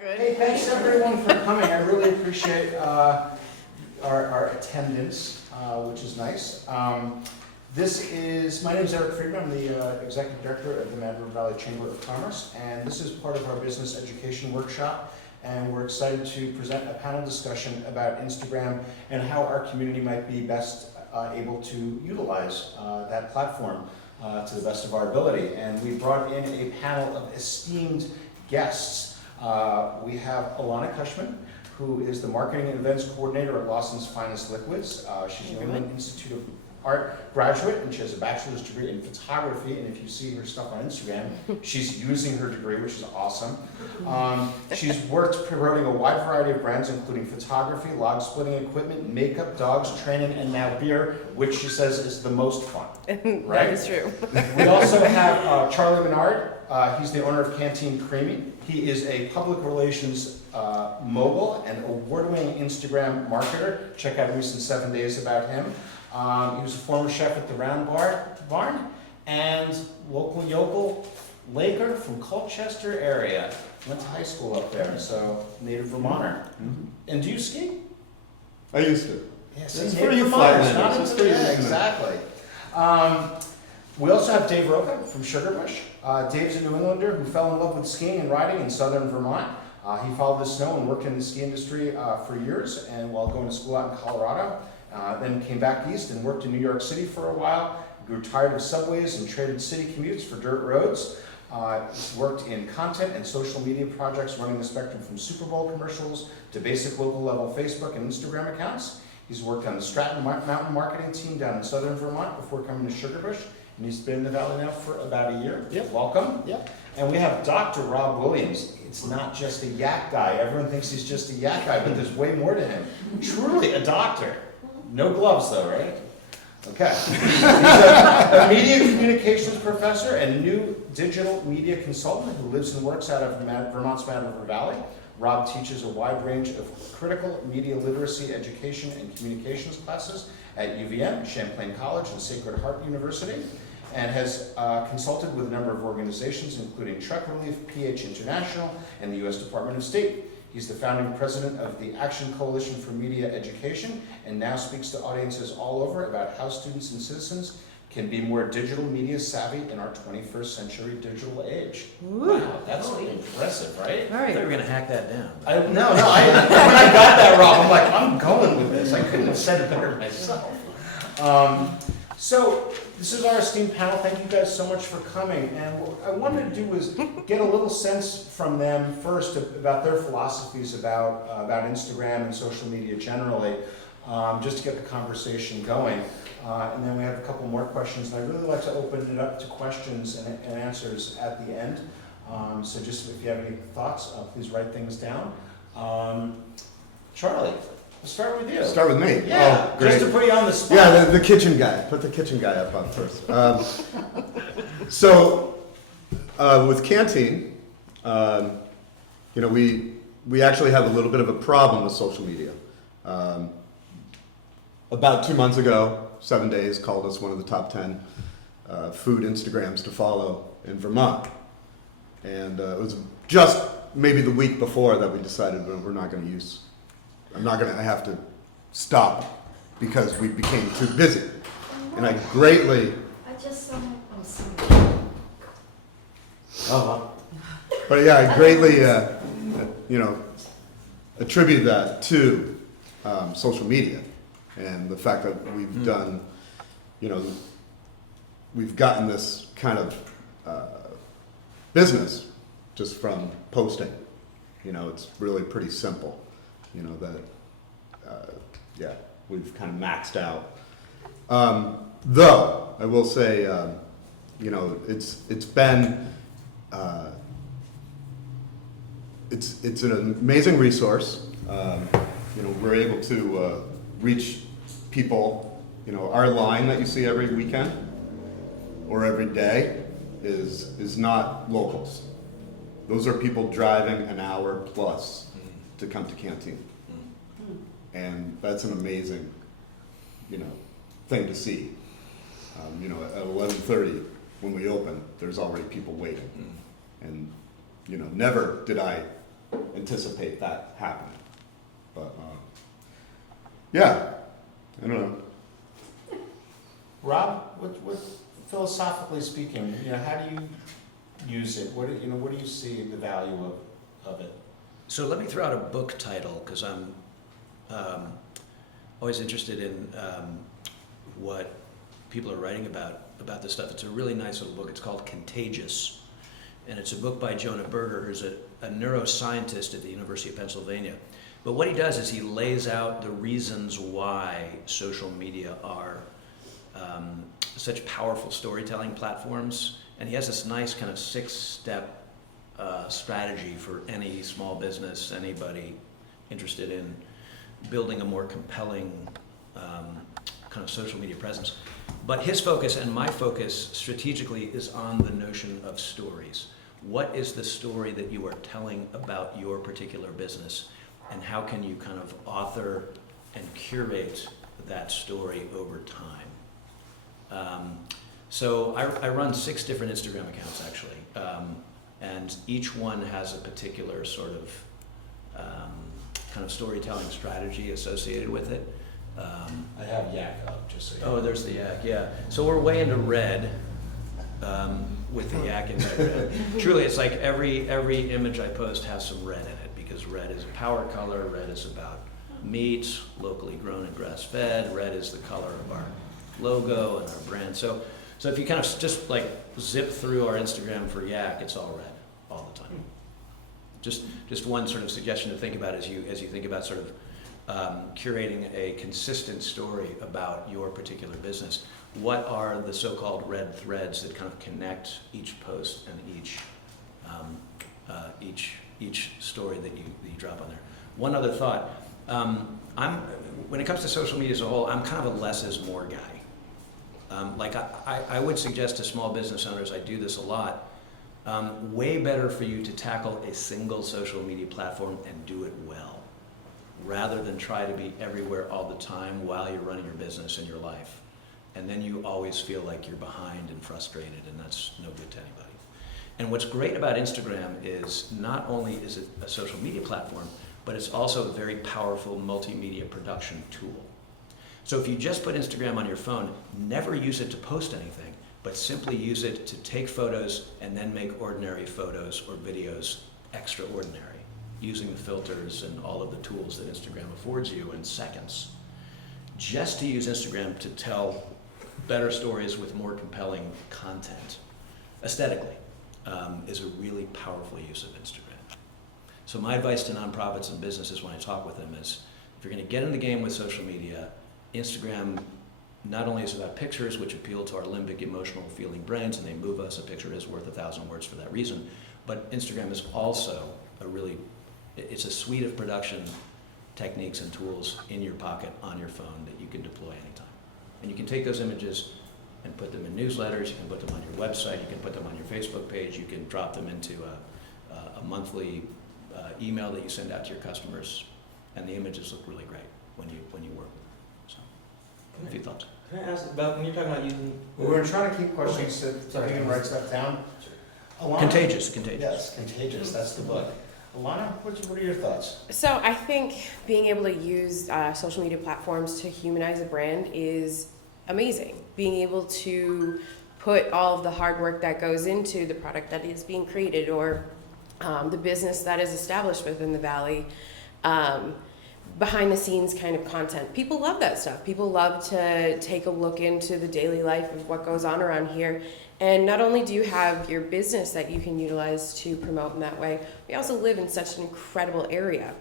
Hey, thanks everyone for coming. I really appreciate our attendance, which is nice. My name is Eric Friedman. I'm the Executive Director of the Mad River Valley Chamber of Commerce, and this is part of our business education workshop. And we're excited to present a panel discussion about Instagram and how our community might be best able to utilize that platform to the best of our ability. And we brought in a panel of esteemed guests. We have Alana Cushman, who is the Marketing and Events Coordinator at Lawson's Finest Liquids. She's a Newman Institute of Art graduate, and she has a bachelor's degree in photography, and if you see her stuff on Instagram, she's using her degree, which is awesome. She's worked promoting a wide variety of brands, including photography, log splitting equipment, makeup, dogs, training, and now beer, which she says is the most fun. Right? That is true. We also have Charlie Menard. He's the owner of Canteen Creamy. He is a public relations mogul and award-winning Instagram marketer. Check out recent 7 Days about him. He was a former chef at the Round Barn and local yokel Laker from Colchester area. Went to high school up there, so native Vermonter. Mm-hmm. And do you ski? I used to. Yes, it's native pretty Vermonters, not flat. into yeah, exactly. We also have Dave Roca from Sugarbush. Dave's a New Englander who fell in love with skiing and riding in southern Vermont. He followed the snow and worked in the ski industry for years, and while going to school out in Colorado. Then came back east and worked in New York City for a while. Grew tired of subways and traded city commutes for dirt roads. He's worked in content and social media projects, running the spectrum from Super Bowl commercials to basic local level Facebook and Instagram accounts. He's worked on the Stratton Mountain marketing team down in southern Vermont before coming to Sugarbush, and he's been in the valley now for about a year. Yep. Welcome. Yep. And we have Dr. Rob Williams. It's not just a yak guy. Everyone thinks he's just a yak guy, but there's way more to him. Truly a doctor. No gloves though, right? Okay. He's a media communications professor and new digital media consultant who lives and works out of Vermont's Mad River Valley. Rob teaches a wide range of critical media literacy education and communications classes at UVM, Champlain College, and Sacred Heart University, and has consulted with a number of organizations, including Truck Relief, PH International, and the U.S. Department of State. He's the founding president of the Action Coalition for Media Education, and now speaks to audiences all over about how students and citizens can be more digital media savvy in our 21st century digital age. Ooh. Wow, that's impressive, right? All I thought you right. were going to hack that down. When I got that, Rob, I'm like, I'm going with this. I couldn't have said it better myself. So this is our esteemed panel. Thank you guys so much for coming. And what I wanted to do was get a little sense from them first about their philosophies about Instagram and social media generally, just to get the conversation going. And then we have a couple more questions. And I'd really like to open it up to questions and answers at the end. So just if you have any thoughts, please write things down. Charlie, we'll start with you. Start with me. Yeah, Oh, great. just to put you on the spot. Yeah, the kitchen guy. Put the kitchen guy up on first. With Canteen, we actually have a little bit of a problem with social media. About 2 months ago, 7 Days called us one of the top 10 food Instagrams to follow in Vermont. And it was just maybe the week before that we decided we're not going to use. I have to stop because we became too busy. And I greatly, I just saw I'm sorry. but yeah, I greatly, attribute that to social media and the fact that we've done, we've gotten this kind of business just from posting. It's really pretty simple. We've kind of maxed out. Though I will say, it's been it's an amazing resource. We're able to reach people. Our line that you see every weekend or every day is not locals. Those are people driving an hour plus to come to Canteen. And that's an amazing, thing to see. At 11:30 when we open, there's already people waiting. And, never did I anticipate that happening. But yeah, I don't know. Rob, what philosophically speaking, how do you use it? What do you see the value of it? So let me throw out a book title, because I'm always interested in what people are writing about this stuff. It's a really nice little book. It's called Contagious, and it's a book by Jonah Berger, who's a neuroscientist at the University of Pennsylvania. But what he does is he lays out the reasons why social media are such powerful storytelling platforms, and he has this nice kind of 6-step strategy for any small business, anybody interested in building a more compelling kind of social media presence. But his focus and my focus strategically is on the notion of stories. What is the story that you are telling about your particular business, and how can you kind of author and curate that story over time? So I run 6 different Instagram accounts, actually, and each one has a particular sort of kind of storytelling strategy associated with it. I have Yak up, just so you know. Oh, there's the yak, yeah. So we're way into red with the yak in red. Truly, it's like every image I post has some red in it, because red is a power color. Red is about meat, locally grown and grass-fed. Red is the color of our logo and our brand. So if you kind of just like zip through our Instagram for yak, it's all red all the time. Just one sort of suggestion to think about as you think about sort of curating a consistent story about your particular business. What are the so-called red threads that kind of connect each post and each story that you drop on there? One other thought. When it comes to social media as a whole, I'm kind of a less is more guy. I would suggest to small business owners, I do this a lot, way better for you to tackle a single social media platform and do it well, rather than try to be everywhere all the time while you're running your business and your life. And then you always feel like you're behind and frustrated, and that's no good to anybody. And what's great about Instagram is not only is it a social media platform, but it's also a very powerful multimedia production tool. So if you just put Instagram on your phone, never use it to post anything, but simply use it to take photos and then make ordinary photos or videos extraordinary, using the filters and all of the tools that Instagram affords you in seconds. Just to use Instagram to tell better stories with more compelling content, aesthetically, is a really powerful use of Instagram. So my advice to nonprofits and businesses when I talk with them is, if you're going to get in the game with social media, Instagram not only is about pictures, which appeal to our limbic emotional feeling brains, and they move us, a picture is worth 1,000 words for that reason, but Instagram is also it's a suite of production techniques and tools in your pocket on your phone that you can deploy anytime. And you can take those images and put them in newsletters, you can put them on your website, you can put them on your Facebook page, you can drop them into a monthly email that you send out to your customers, and the images look really great when you work with them. So, a few thoughts. Can I ask about, when you're talking about using... We're trying to keep questions so you can write stuff down. Alana? Contagious. Yes, Contagious, that's the book. Alana, what are your thoughts? So I think being able to use social media platforms to humanize a brand is amazing. Being able to put all of the hard work that goes into the product that is being created, or the business that is established within the Valley, behind the scenes kind of content. People love that stuff. People love to take a look into the daily life of what goes on around here. And not only do you have your business that you can utilize to promote in that way, we also live in such an incredible area.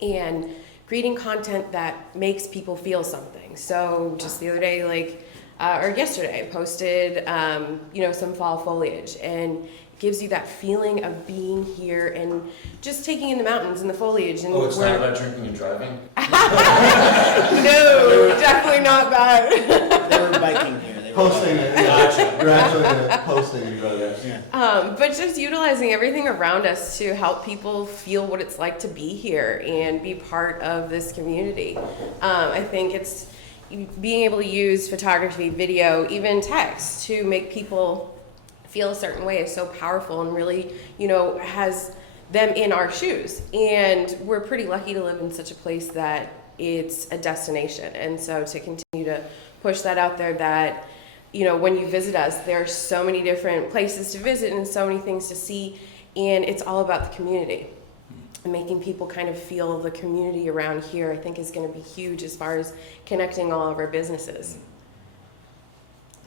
And creating content that makes people feel something. So just the other day, or yesterday, I posted, some fall foliage, and gives you that feeling of being here and just taking in the mountains and the foliage. And it's not about drinking and driving? No, definitely not that. They were biking here. Posting it, yeah. You're actually posting and go there. Yeah. But just utilizing everything around us to help people feel what it's like to be here and be part of this community. I think it's being able to use photography, video, even text to make people feel a certain way is so powerful, and really, has them in our shoes. And we're pretty lucky to live in such a place that it's a destination. And so to continue to push that out there, that, you know, when you visit us, there are so many different places to visit and so many things to see, and it's all about the community. And making people kind of feel the community around here, I think, is going to be huge as far as connecting all of our businesses.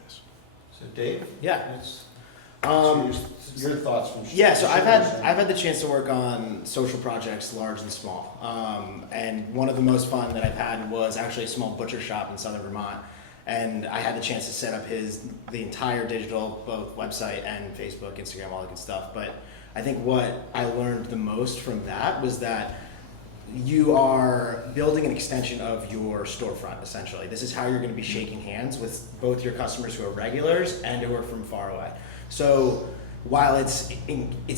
So Dave? Yeah. It's, Um, your thoughts from Yeah, so I've had the chance to work on social projects, large and small. And one of the most fun that I've had was actually a small butcher shop in southern Vermont. And I had the chance to set up the entire digital, both website and Facebook, Instagram, all that good stuff. But I think what I learned the most from that was that you are building an extension of your storefront, essentially. This is how you're going to be shaking hands with both your customers who are regulars and who are from far away. So while it's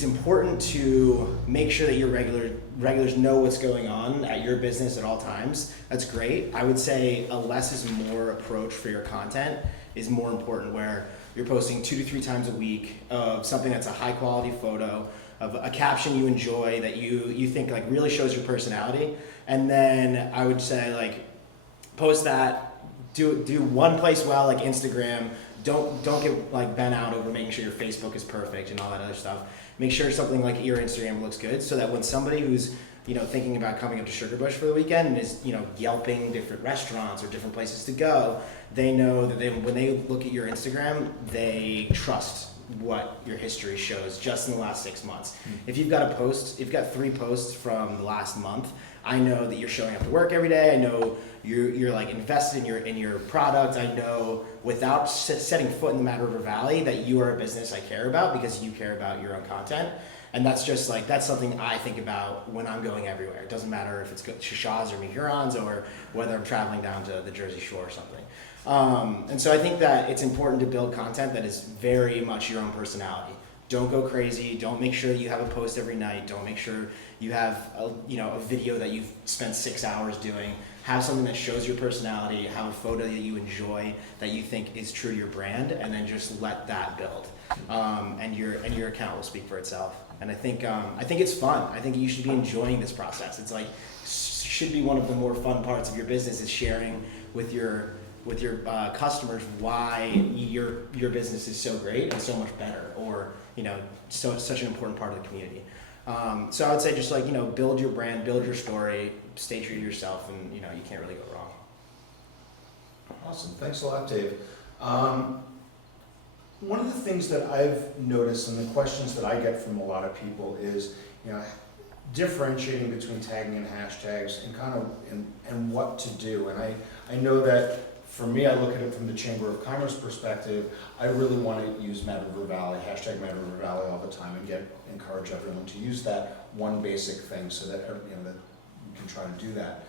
important to make sure that your regulars know what's going on at your business at all times, that's great. I would say a less is more approach for your content is more important, where you're posting 2 to 3 times a week of something that's a high quality photo, of a caption you enjoy that you think like really shows your personality. And then I would say like post that, do one place well, like Instagram. Don't get like bent out over making sure your Facebook is perfect and all that other stuff. Make sure something like your Instagram looks good, so that when somebody who's, you know, thinking about coming up to Sugar Bush for the weekend and is, you know, yelping different restaurants or different places to go, they know that when they look at your Instagram, they trust what your history shows just in the last 6 months. If you've got 3 posts from the last month, I know that you're showing up to work every day. I know you're like invested in your product. I know without setting foot in the Mad River Valley that you are a business I care about, because you care about your own content. And that's just like, that's something I think about when I'm going everywhere. It doesn't matter if it's Shaw's or Hurons, or whether I'm traveling down to the Jersey Shore or something. And so I think that it's important to build content that is very much your own personality. Don't go crazy. Don't make sure you have a post every night. Don't make sure you have a video that you've spent 6 hours doing. Have something that shows your personality, have a photo that you enjoy, that you think is true to your brand, and then just let that build. And your account will speak for itself. And I think it's fun. I think you should be enjoying this process. It's like, should be one of the more fun parts of your business, is sharing with your customers why your business is so great and so much better, or such an important part of the community. So I would say just build your brand, build your story, stay true to yourself, and you can't really go wrong. Awesome, thanks a lot, Dave. One of the things that I've noticed, and the questions that I get from a lot of people, is differentiating between tagging and hashtags and what to do. And I know that for me, I look at it from the Chamber of Commerce perspective. I really want to use Mad River Valley, hashtag Mad River Valley all the time, and encourage everyone to use that one basic thing, so that that you can try to do that.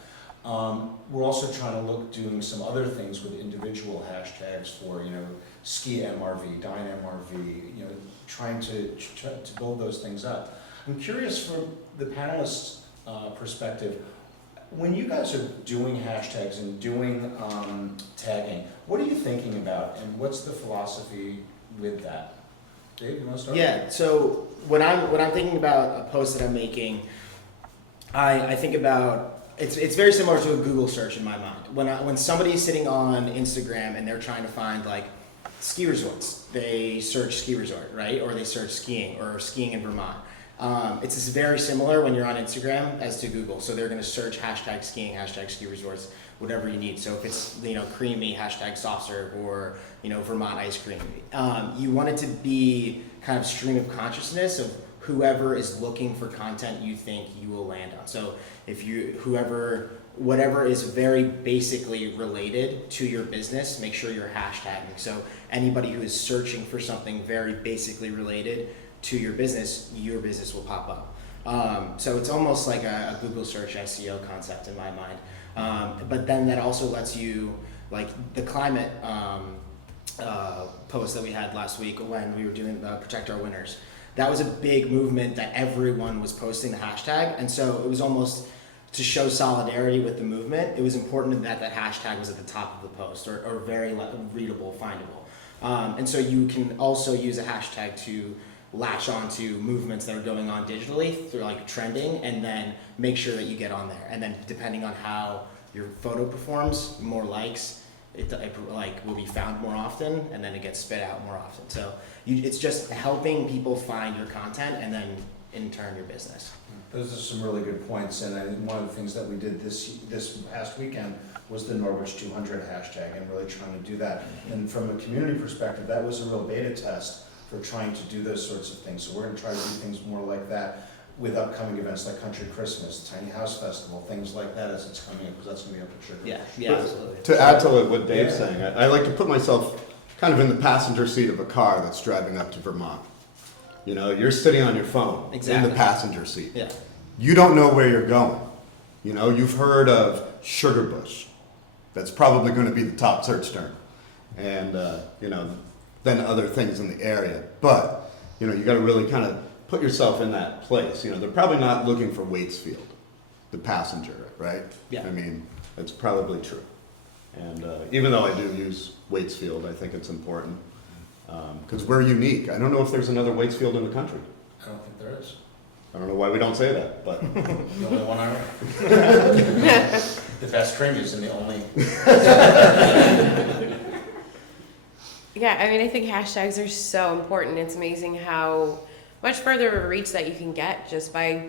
We're also trying to doing some other things with individual hashtags for ski MRV, dine MRV, trying to build those things up. I'm curious from the panelists' perspective. When you guys are doing hashtags and doing tagging, what are you thinking about, and what's the philosophy with that? Dave, you want to start? Yeah. So when I'm thinking about a post that I'm making, I think about it's very similar to a Google search in my mind. When somebody's sitting on Instagram and they're trying to find like ski resorts, they search ski resort, right? Or they search skiing, or skiing in Vermont. It's very similar when you're on Instagram as to Google. So they're going to search hashtag skiing, hashtag ski resorts, whatever you need. So if it's creamy, hashtag soft serve, or Vermont ice cream, you want it to be kind of stream of consciousness of whoever is looking for content you think you will land on. So if whatever is very basically related to your business, make sure you're hashtagging. So anybody who is searching for something very basically related to your business will pop up. So it's almost like a Google search SEO concept in my mind. But then that also lets you, like the climate post that we had last week when we were doing Protect Our Winters. That was a big movement that everyone was posting the hashtag. And so it was almost to show solidarity with the movement. It was important that hashtag was at the top of the post, or very readable, findable. And so you can also use a hashtag to latch onto movements that are going on digitally through like trending, and then make sure that you get on there. And then depending on how your photo performs, more likes, it like will be found more often, and then it gets spit out more often. So it's just helping people find your content, and then in turn your business. Those are some really good points, and one of the things that we did this past weekend was the Norwich 200 hashtag, and really trying to do that. And from a community perspective, that was a real beta test for trying to do those sorts of things. So we're gonna try to do things more like that with upcoming events like Country Christmas, Tiny House Festival, things like that as it's coming up, because that's gonna be up at Sugar. Yeah, absolutely. To add to what Dave's saying, I like to put myself kind of in the passenger seat of a car that's driving up to Vermont. You know, you're sitting on your phone in Exactly. the passenger seat. Yeah. You don't know where you're going. You know, you've heard of Sugar Bush. That's probably going to be the top search term. And, you know, then other things in the area. But, you know, you got to really kind of put yourself in that place. You know, they're probably not looking for Waitsfield, the passenger, right? Yeah. I mean, that's probably true. And even though I do use Waitsfield, I think it's important. Because we're unique. I don't know if there's another Waitsfield in the country. I don't think there is. I don't know why we don't say that, but The only one I know. The best cream is in the only. Yeah, I mean, I think hashtags are so important. It's amazing how much further of a reach that you can get just by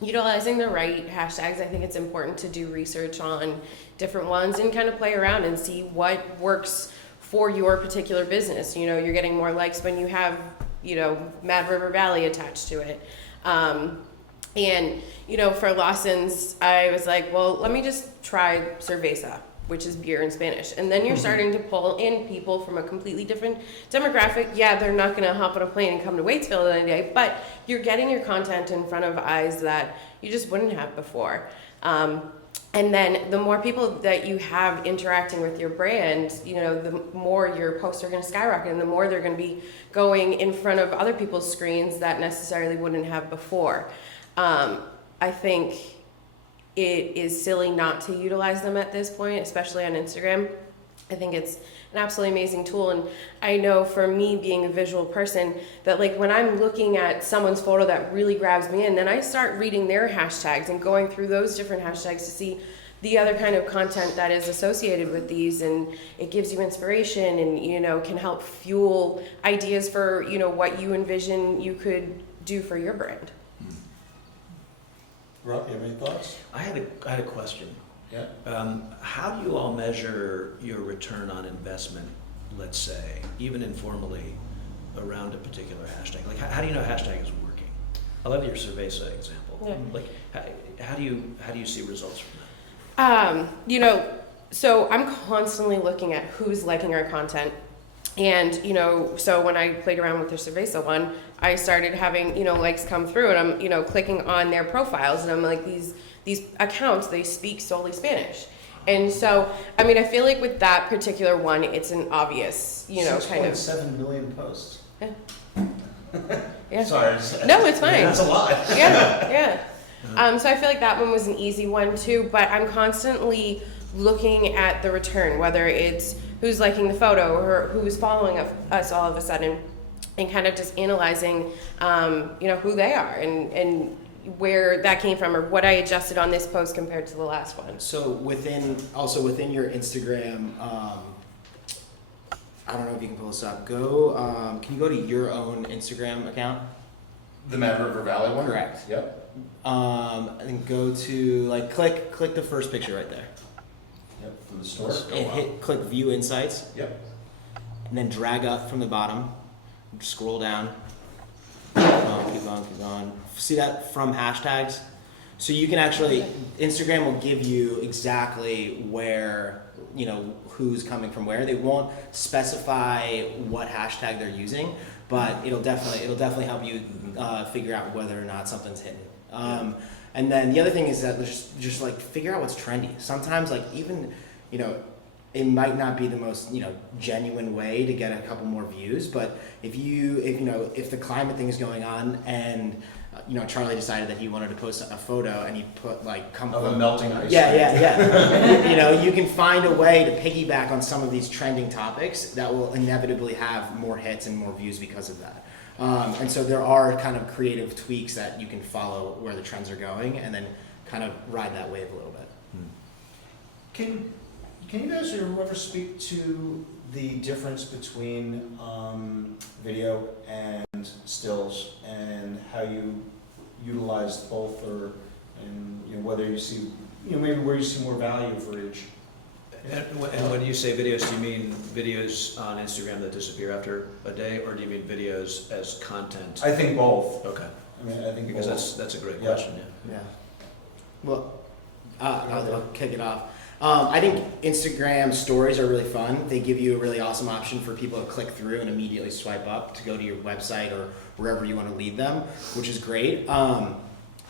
utilizing the right hashtags. I think it's important to do research on different ones and kind of play around and see what works for your particular business. You know, you're getting more likes when you have, you know, Mad River Valley attached to it. And, you know, for Lawson's, I was like, well, let me just try Cerveza, which is beer in Spanish. And then you're starting to pull in people from a completely different demographic. Yeah, they're not going to hop on a plane and come to Waitsfield any day, but you're getting your content in front of eyes that you just wouldn't have before. And then the more people that you have interacting with your brand, you know, the more your posts are going to skyrocket, and the more they're going to be going in front of other people's screens that necessarily wouldn't have before. I think it is silly not to utilize them at this point, especially on Instagram. I think it's an absolutely amazing tool. And I know for me, being a visual person, that like when I'm looking at someone's photo that really grabs me in, then I start reading their hashtags and going through those different hashtags to see the other kind of content that is associated with these, and it gives you inspiration and, you know, can help fuel ideas for, you know, what you envision you could do for your brand. Rob, you have any thoughts? I had a question. Yeah. How do you all measure your return on investment, let's say, even informally, around a particular hashtag? Like, how do you know a hashtag is working? I love your Cerveza example. Yeah. Like, how do you see results from that? You know, so I'm constantly looking at who's liking our content. And, you know, so when I played around with the Cerveza one, I started having, you know, likes come through, and I'm, you know, clicking on their profiles, and I'm like, these accounts, they speak solely Spanish. And so, I mean, I feel like with that particular one, it's an obvious, you know, kind of. 6.7 million posts. Yeah. Yeah. Sorry. No, it's fine. That's a lot. Yeah. So I feel like that one was an easy one too, but I'm constantly looking at the return, whether it's who's liking the photo or who's following us all of a sudden, and kind of just analyzing, you know, who they are and where that came from, or what I adjusted on this post compared to the last one. So within your Instagram, I don't know if you can pull this up. Can you go to your own Instagram account? The Mad River Valley one? Correct. Yep. And go to, like, click the first picture right there. Yep, from the store. And click View Insights, Yep. and then drag up from the bottom, scroll down, keep going. See that from hashtags? So you can actually, Instagram will give you exactly where, you know, who's coming from where. They won't specify what hashtag they're using, but it'll definitely help you figure out whether or not something's hidden. And then the other thing is that just like figure out what's trendy. Sometimes, like, even, you know, it might not be the most, you know, genuine way to get a couple more views, but if the climate thing is going on, and you know, Charlie decided that he wanted to post a photo, and he put like Of a melting ice. Yeah. You know, you can find a way to piggyback on some of these trending topics that will inevitably have more hits and more views because of that. And so there are kind of creative tweaks that you can follow where the trends are going, and then kind of ride that wave a little bit. Can you guys or whoever speak to the difference between video and stills and how you utilize both, or and you know, whether you see, you know, maybe where you see more value for each? And when you say videos, do you mean videos on Instagram that disappear after a day, or do you mean videos as content? I think both. Okay, I mean, I think because both. that's a great Yeah. question, yeah. Yeah. Well, I'll kick it off. I think Instagram stories are really fun. They give you a really awesome option for people to click through and immediately swipe up to go to your website or wherever you want to lead them, which is great.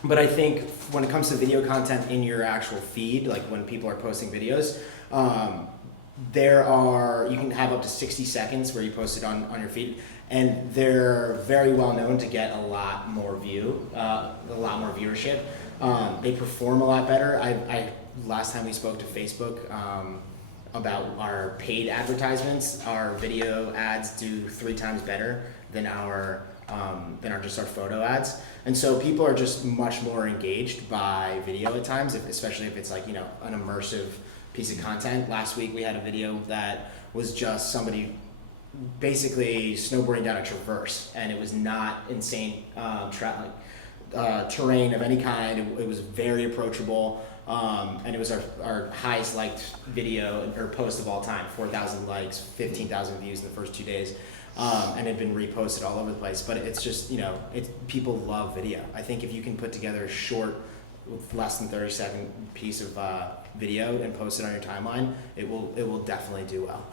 But I think when it comes to video content in your actual feed, like when people are posting videos, you can have up to 60 seconds where you post it on your feed, and they're very well known to get a lot more viewership. They perform a lot better. Last time we spoke to Facebook about our paid advertisements, our video ads do 3 times better than our just our photo ads. And so people are just much more engaged by video at times, especially if it's like, you know, an immersive piece of content. Last week we had a video that was just somebody basically snowboarding down a traverse, and it was not insane terrain of any kind. It was very approachable, and it was our highest liked video or post of all time. 4,000 likes, 15,000 views in the first 2 days, and had been reposted all over the place. But it's just, you know, people love video. I think if you can put together a short, less than 30-second piece of video and post it on your timeline, it will definitely do well.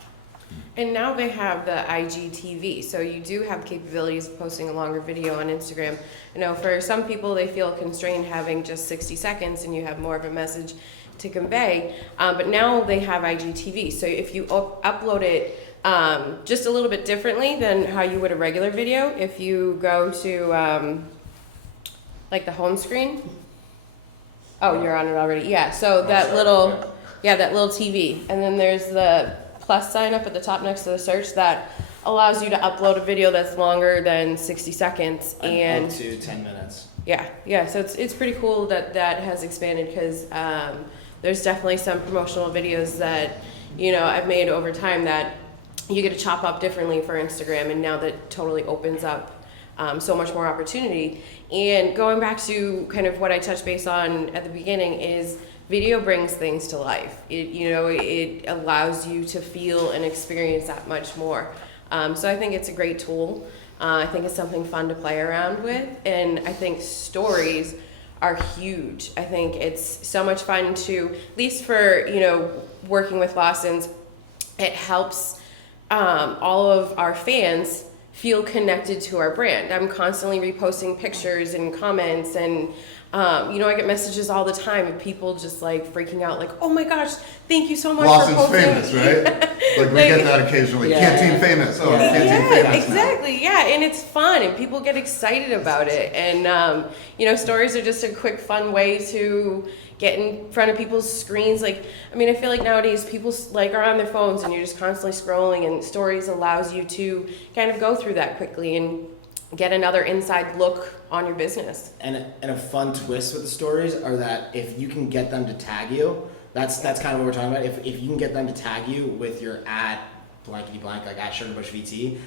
And now they have the IGTV, so you do have capabilities of posting a longer video on Instagram. You know, for some people, they feel constrained having just 60 seconds and you have more of a message to convey. But now they have IGTV, so if you upload it just a little bit differently than how you would a regular video, if you go to like the home screen. Oh, you're on it already. Yeah, so that little TV, and then there's the plus sign up at the top next to the search that allows you to upload a video that's longer than 60 seconds and up to 10 minutes. Yeah. So it's pretty cool that has expanded, because there's definitely some promotional videos that, you know, I've made over time that you get to chop up differently for Instagram, and now that totally opens up so much more opportunity. And going back to kind of what I touched base on at the beginning is video brings things to life. It allows you to feel and experience that much more. So I think it's a great tool. I think it's something fun to play around with, and I think stories are huge. I think it's so much fun to, at least for, you know, working with Lawson's, it helps all of our fans feel connected to our brand. I'm constantly reposting pictures and comments, and you know, I get messages all the time of people just like freaking out, like, "Oh my gosh, thank you so much Lawson's for posting." famous, right? Like we get that occasionally. Yeah. Canteen famous. Oh, Canteen famous. Exactly. Yeah, and it's fun, and people get excited about it. And you know, stories are just a quick, fun way to get in front of people's screens. Like, I mean, I feel like nowadays people like are on their phones, and you're just constantly scrolling. And stories allows you to kind of go through that quickly and get another inside look on your business. And a fun twist with the stories are that if you can get them to tag you, that's kind of what we're talking about. If you can get them to tag you with your at blankety blank, like at Sugarbush VT,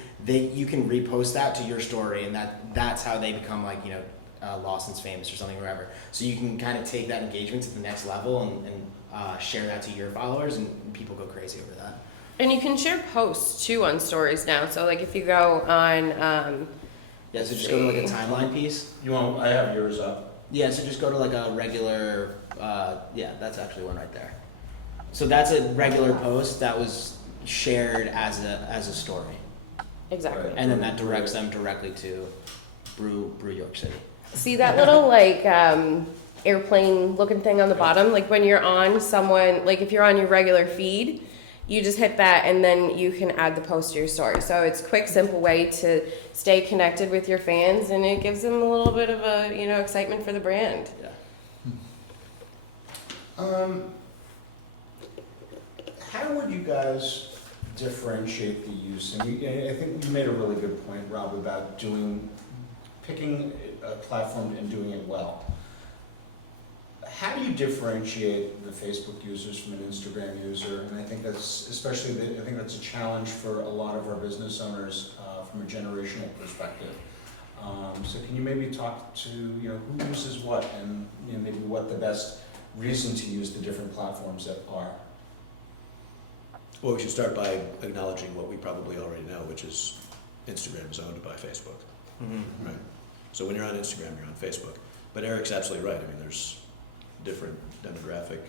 you can repost that to your story, and that's how they become, like, you know, Lawson's famous or something, or whatever. So you can kind of take that engagement to the next level and share that to your followers, and people go crazy over that. And you can share posts too on stories now. So like if you go on Yeah, so just go to like a timeline piece. I have yours up. Yeah, so just go to like a regular, that's actually one right there. So that's a regular post that was shared as a story. exactly. Right. And then that directs them directly to Brew York City. See that little like airplane looking thing on the bottom? Like when you're on someone, like if you're on your regular feed, you just hit that and then you can add the post to your story. So it's a quick, simple way to stay connected with your fans, and it gives them a little bit of a, you know, excitement for the brand. Yeah. How would you guys differentiate the use? And I think you made a really good point, Rob, about picking a platform and doing it well. How do you differentiate the Facebook users from an Instagram user? And I think that's I think that's a challenge for a lot of our business owners from a generational perspective. So can you maybe talk to who uses what, and maybe what the best reason to use the different platforms that are? Well, we should start by acknowledging what we probably already know, which is Instagram is owned by Facebook. Mm-hmm. Right. So when you're on Instagram, you're on Facebook. But Eric's absolutely right. I mean, there's different demographic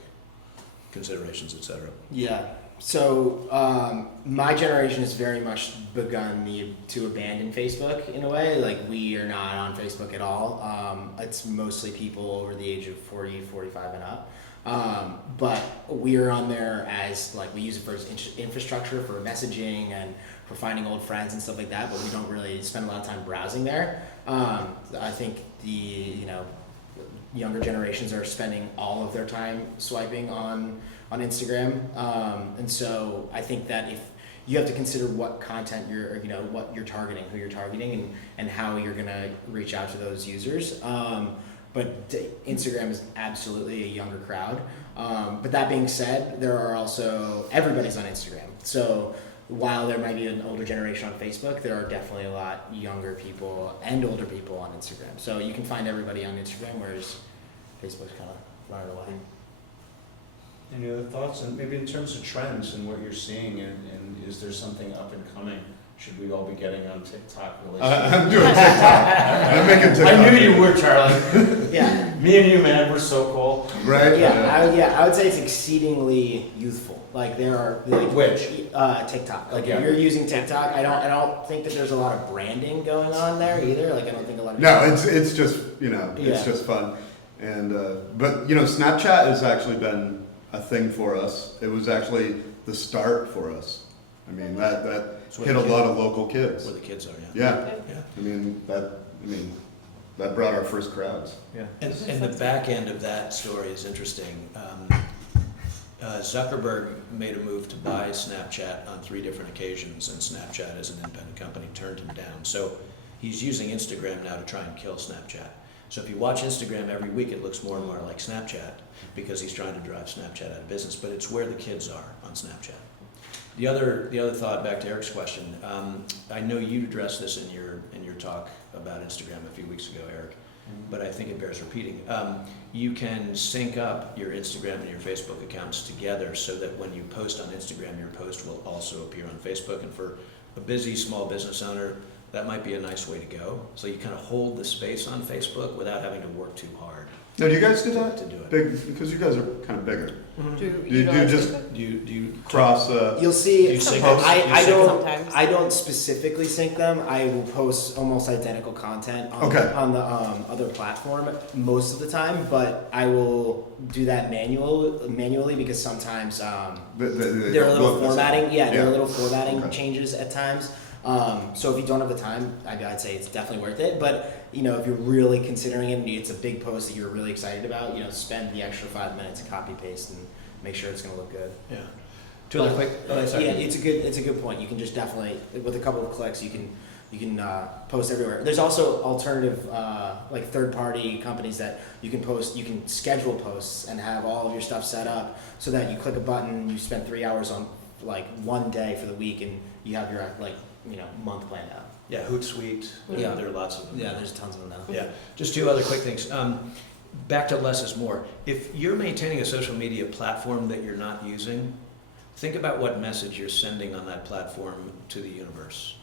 considerations, et cetera. Yeah. So my generation has very much begun to abandon Facebook in a way. Like, we are not on Facebook at all. It's mostly people over the age of 40, 45 and up. But we are on there as, like, we use it for infrastructure, for messaging and for finding old friends and stuff like that, but we don't really spend a lot of time browsing there. I think the younger generations are spending all of their time swiping on Instagram, and so I think that if you have to consider what content what you're targeting, who you're targeting, and how you're gonna reach out to those users. But Instagram is absolutely a younger crowd. But that being said, everybody's on Instagram. So while there might be an older generation on Facebook, there are definitely a lot younger people and older people on Instagram. So you can find everybody on Instagram, whereas Facebook's kind of running away. Any other thoughts? And maybe in terms of trends and what you're seeing, and is there something up and coming? Should we all be getting on TikTok really soon? I'm doing TikTok. I'm making TikTok. I knew you were, Charlie. Yeah. Me and you, man, we're so cool. Right? I would say it's exceedingly youthful. Like, there are Which? TikTok. Like, Okay. if you're using TikTok, I don't think that there's a lot of branding going on there either. Like, I don't think a lot of No, it's just it's Yeah. just fun, and but Snapchat has actually been a thing for us. It was actually the start for us. I mean that where hit the a kids- lot of local kids. Where the kids are, Yeah, Yeah. I mean that brought our first crowds. Yeah. And the back end of that story is interesting. Zuckerberg made a move to buy Snapchat on 3 different occasions, and Snapchat, as an independent company, turned him down. So he's using Instagram now to try and kill Snapchat. So if you watch Instagram every week, it looks more and more like Snapchat because he's trying to drive Snapchat out of business, but it's where the kids are on Snapchat. The other thought, back to Eric's question, I know you addressed this in your talk about Instagram a few weeks ago, Eric, but I think it bears repeating. You can sync up your Instagram and your Facebook accounts together so that when you post on Instagram, your post will also appear on Facebook. And for a busy small business owner, that might be a nice way to go. So you kind of hold the space on Facebook without having to work too hard. Now, do you guys do that? To do it. Big, because you guys are kind of bigger. Do Do you you know just Do you cross? You'll see. Do you sync Sometimes. them? I don't. Sometimes. I don't specifically sync them. I will post almost identical content on Okay. the other platform most of the time, but I will do that manually because sometimes there are little formatting. Yeah, there are little formatting Okay. changes at times. So if you don't have the time, I'd say it's definitely worth it. But if you're really considering it and it's a big post that you're really excited about, spend the extra 5 minutes to copy paste and make sure it's going to look good. Yeah. Two other quick. Yeah, it's a good point. You can just definitely, with a couple of clicks, you can post everywhere. There's also alternative like third-party companies that you can post. You can schedule posts and have all of your stuff set up so that you click a button, you spend 3 hours on like one day for the week, and you have your month planned out. Yeah, Hootsuite. Yeah. There are lots of them. Yeah, there's tons of them now. Yeah, just 2 other quick things. Back to less is more. If you're maintaining a social media platform that you're not using, think about what message you're sending on that platform to the universe.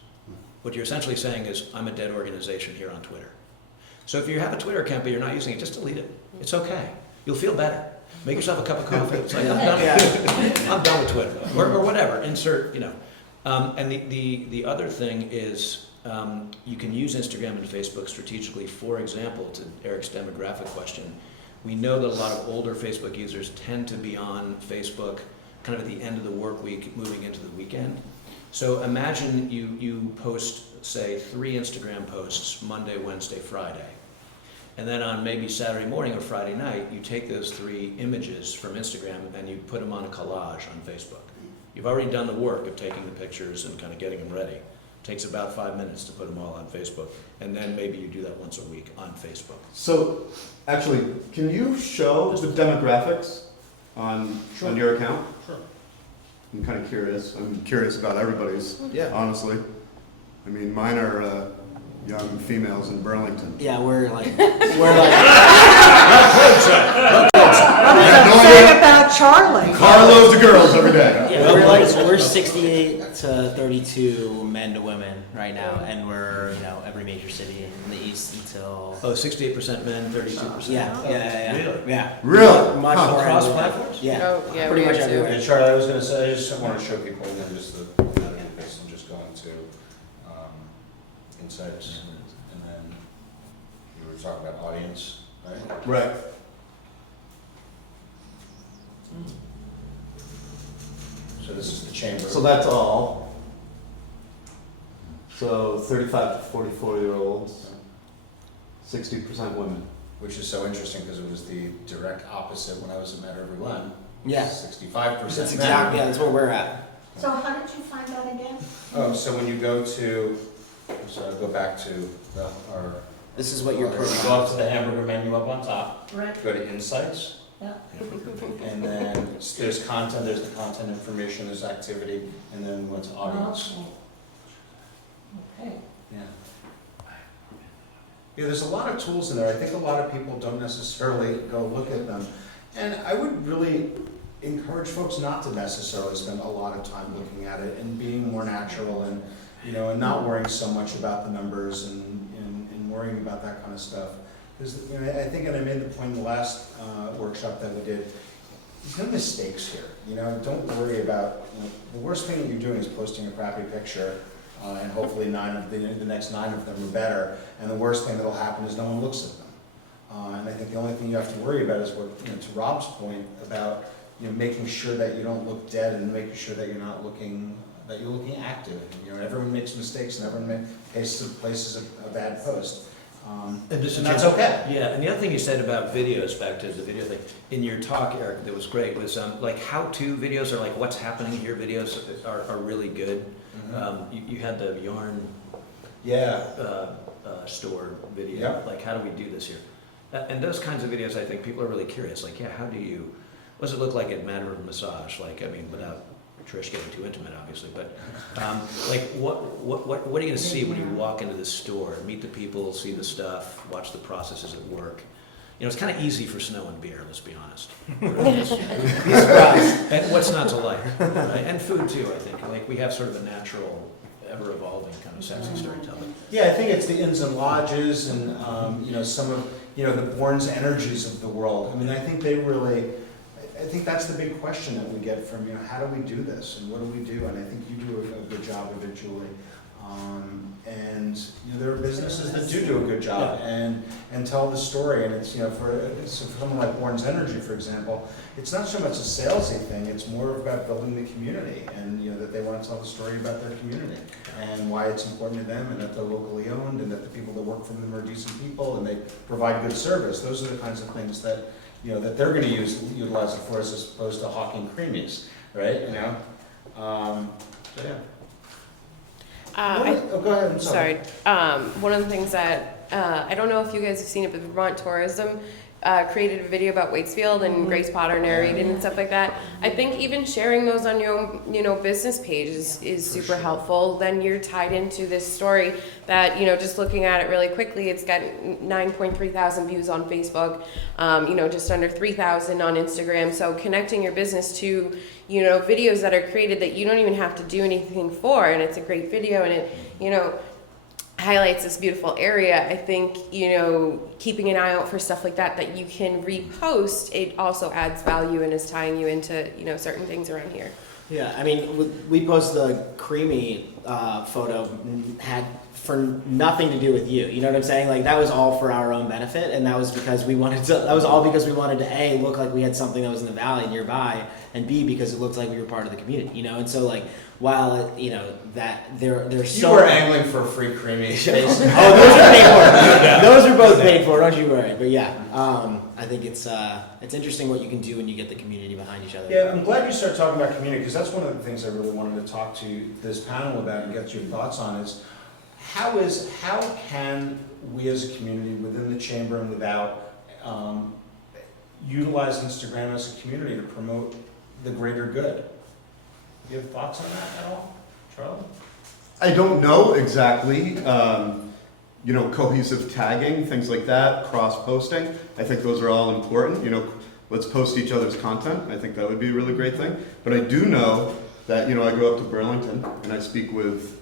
What you're essentially saying is, I'm a dead organization here on Twitter. So if you have a Twitter account but you're not using it, just delete it. It's okay. You'll feel better. Make yourself a cup of coffee. It's like, I'm done with Twitter. Or whatever, insert, And the other thing is, you can use Instagram and Facebook strategically. For example, to Eric's demographic question, we know that a lot of older Facebook users tend to be on Facebook kind of at the end of the work week, moving into the weekend. So imagine you post, say, 3 Instagram posts Monday, Wednesday, Friday. And then on maybe Saturday morning or Friday night, you take those 3 images from Instagram and you put them on a collage on Facebook. You've already done the work of taking the pictures and kind of getting them ready. Takes about 5 minutes to put them all on Facebook, and then maybe you do that once a week on Facebook. So, actually, can you show the demographics on your account? Sure. I'm kind of curious. I'm curious about everybody's, Yeah. honestly. I mean, mine are young females in Burlington. Yeah, we're like Say about Charlie. Carloads of girls every day. Yeah, we're 68 to 32 men to women right now, and we're every major city in the east until. Oh, 68% men, 32%. Yeah. Really? Yeah. Really? Much Huh. more Cross everywhere. platforms? Yeah. Oh, yeah, Pretty we much are too. everywhere. And Charlie, I was gonna say, I just want to show people, again, just the database, I'm just going to insights, and then you were talking about audience, right? Right. So this is the chamber. So that's all. So 35 to 44-year-olds, 60% women. Which is so interesting, because it was the direct opposite when I was at Mount Glen. Yeah. 65% That's men. exactly. Yeah, that's where we're at. So how did you find that again? Oh, so when you go to, so I'll go back to our. This is what your Go program. up to the hamburger menu up on top, Right. go to insights, Yeah. and then there's content, there's the content information, there's activity, and then what's audience. Okay. Yeah. Yeah, there's a lot of tools in there. I think a lot of people don't necessarily go look at them. And I would really encourage folks not to necessarily spend a lot of time looking at it and being more natural and, and not worrying so much about the numbers and worrying about that kind of stuff. Because, I think, and I made the point in the last workshop that we did, there's no mistakes here. Don't worry about, the worst thing that you're doing is posting a crappy picture, and hopefully the next 9 of them are better. And the worst thing that'll happen is no one looks at them. And I think the only thing you have to worry about is what, to Rob's point about, making sure that you don't look dead and making sure that you're not looking, that you're looking active. Everyone makes mistakes and everyone places a bad post. And that's okay. Yeah, and the other thing you said about videos, back to the video thing, in your talk, Eric, that was great, was like how-to videos, or like what's happening here videos are really good. You had the yarn store video, Yep. like how do we do this here? And those kinds of videos, I think people are really curious, like, how do you, what does it look like at Matter of Massage? Like, I mean, without Trish getting too intimate, obviously, but like, what are you gonna see when you walk into the store? Meet the people, see the stuff, watch the processes at work. It's kind of easy for snow and beer, let's be honest. Be surprised. And what's not to like, right? And food too, I think. Like, we have sort of a natural, ever-evolving kind of sexy storytelling. Yeah, I think it's the Inns and Lodges and, some of, the Bourne's Energies of the world. I mean, I think that's the big question that we get from, how do we do this and what do we do? And I think you do a good job of it, Julie. And there are businesses that do a good job and tell the story. And it's, for someone like Bourne's Energy, for example, it's not so much a salesy thing, it's more about building the community and, that they want to tell the story about their community and why it's important to them and that they're locally owned and that the people that work for them are decent people and they provide good service. Those are the kinds of things that, that they're going to utilize it for as opposed to hawking creamies, right? So yeah. Go ahead, I'm sorry. One of the things that, I don't know if you guys have seen it, but Vermont Tourism created a video about Waitsfield and Grace Potter narrated and stuff like that. I think even sharing those on your own, business page is super helpful. Then you're tied into this story that, just looking at it really quickly, it's got 9.3 thousand views on Facebook, just under 3,000 on Instagram. So connecting your business to, videos that are created that you don't even have to do anything for, and it's a great video and it, highlights this beautiful area. I think, keeping an eye out for stuff like that you can repost, it also adds value and is tying you into, certain things around here. Yeah, I mean, we posted the creamy photo, had for nothing to do with you. You know what I'm saying? Like that was all for our own benefit, and that was because we wanted to. That was all because we wanted to A, look like we had something that was in the valley nearby, and B, because it looked like we were part of the community. You know, and so like while that there's You so were angling for a free creamy. Oh, those are paid for. Those are both paid for. Don't you worry. But yeah, I think it's interesting what you can do when you get the community behind each other. Yeah, I'm glad you started talking about community, because that's one of the things I really wanted to talk to this panel about and get your thoughts on is how can we as a community within the chamber and without utilize Instagram as a community to promote the greater good? Do you have thoughts on that at all, Charlie? I don't know exactly. Cohesive tagging, things like that, cross-posting. I think those are all important. Let's post each other's content. I think that would be a really great thing. But I do know that, I go up to Burlington and I speak with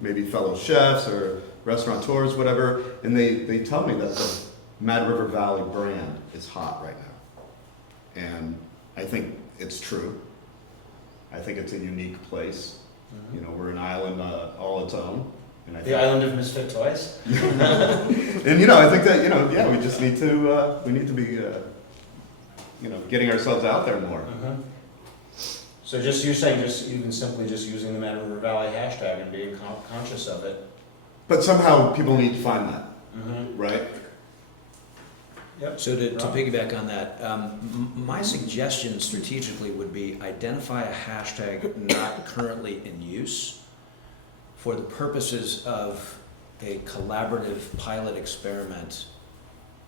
maybe fellow chefs or restaurateurs, whatever, and they tell me that the Mad River Valley brand is hot right now. And I think it's true. I think it's a unique place. We're an island all its own. And I The island of misfit toys? and I think that, we just need to be, getting ourselves out there more. So just you're saying even simply just using the Mad River Valley hashtag and being conscious of it. But somehow people need to find that, right? Yep. So to piggyback on that, my suggestion strategically would be identify a hashtag not currently in use for the purposes of a collaborative pilot experiment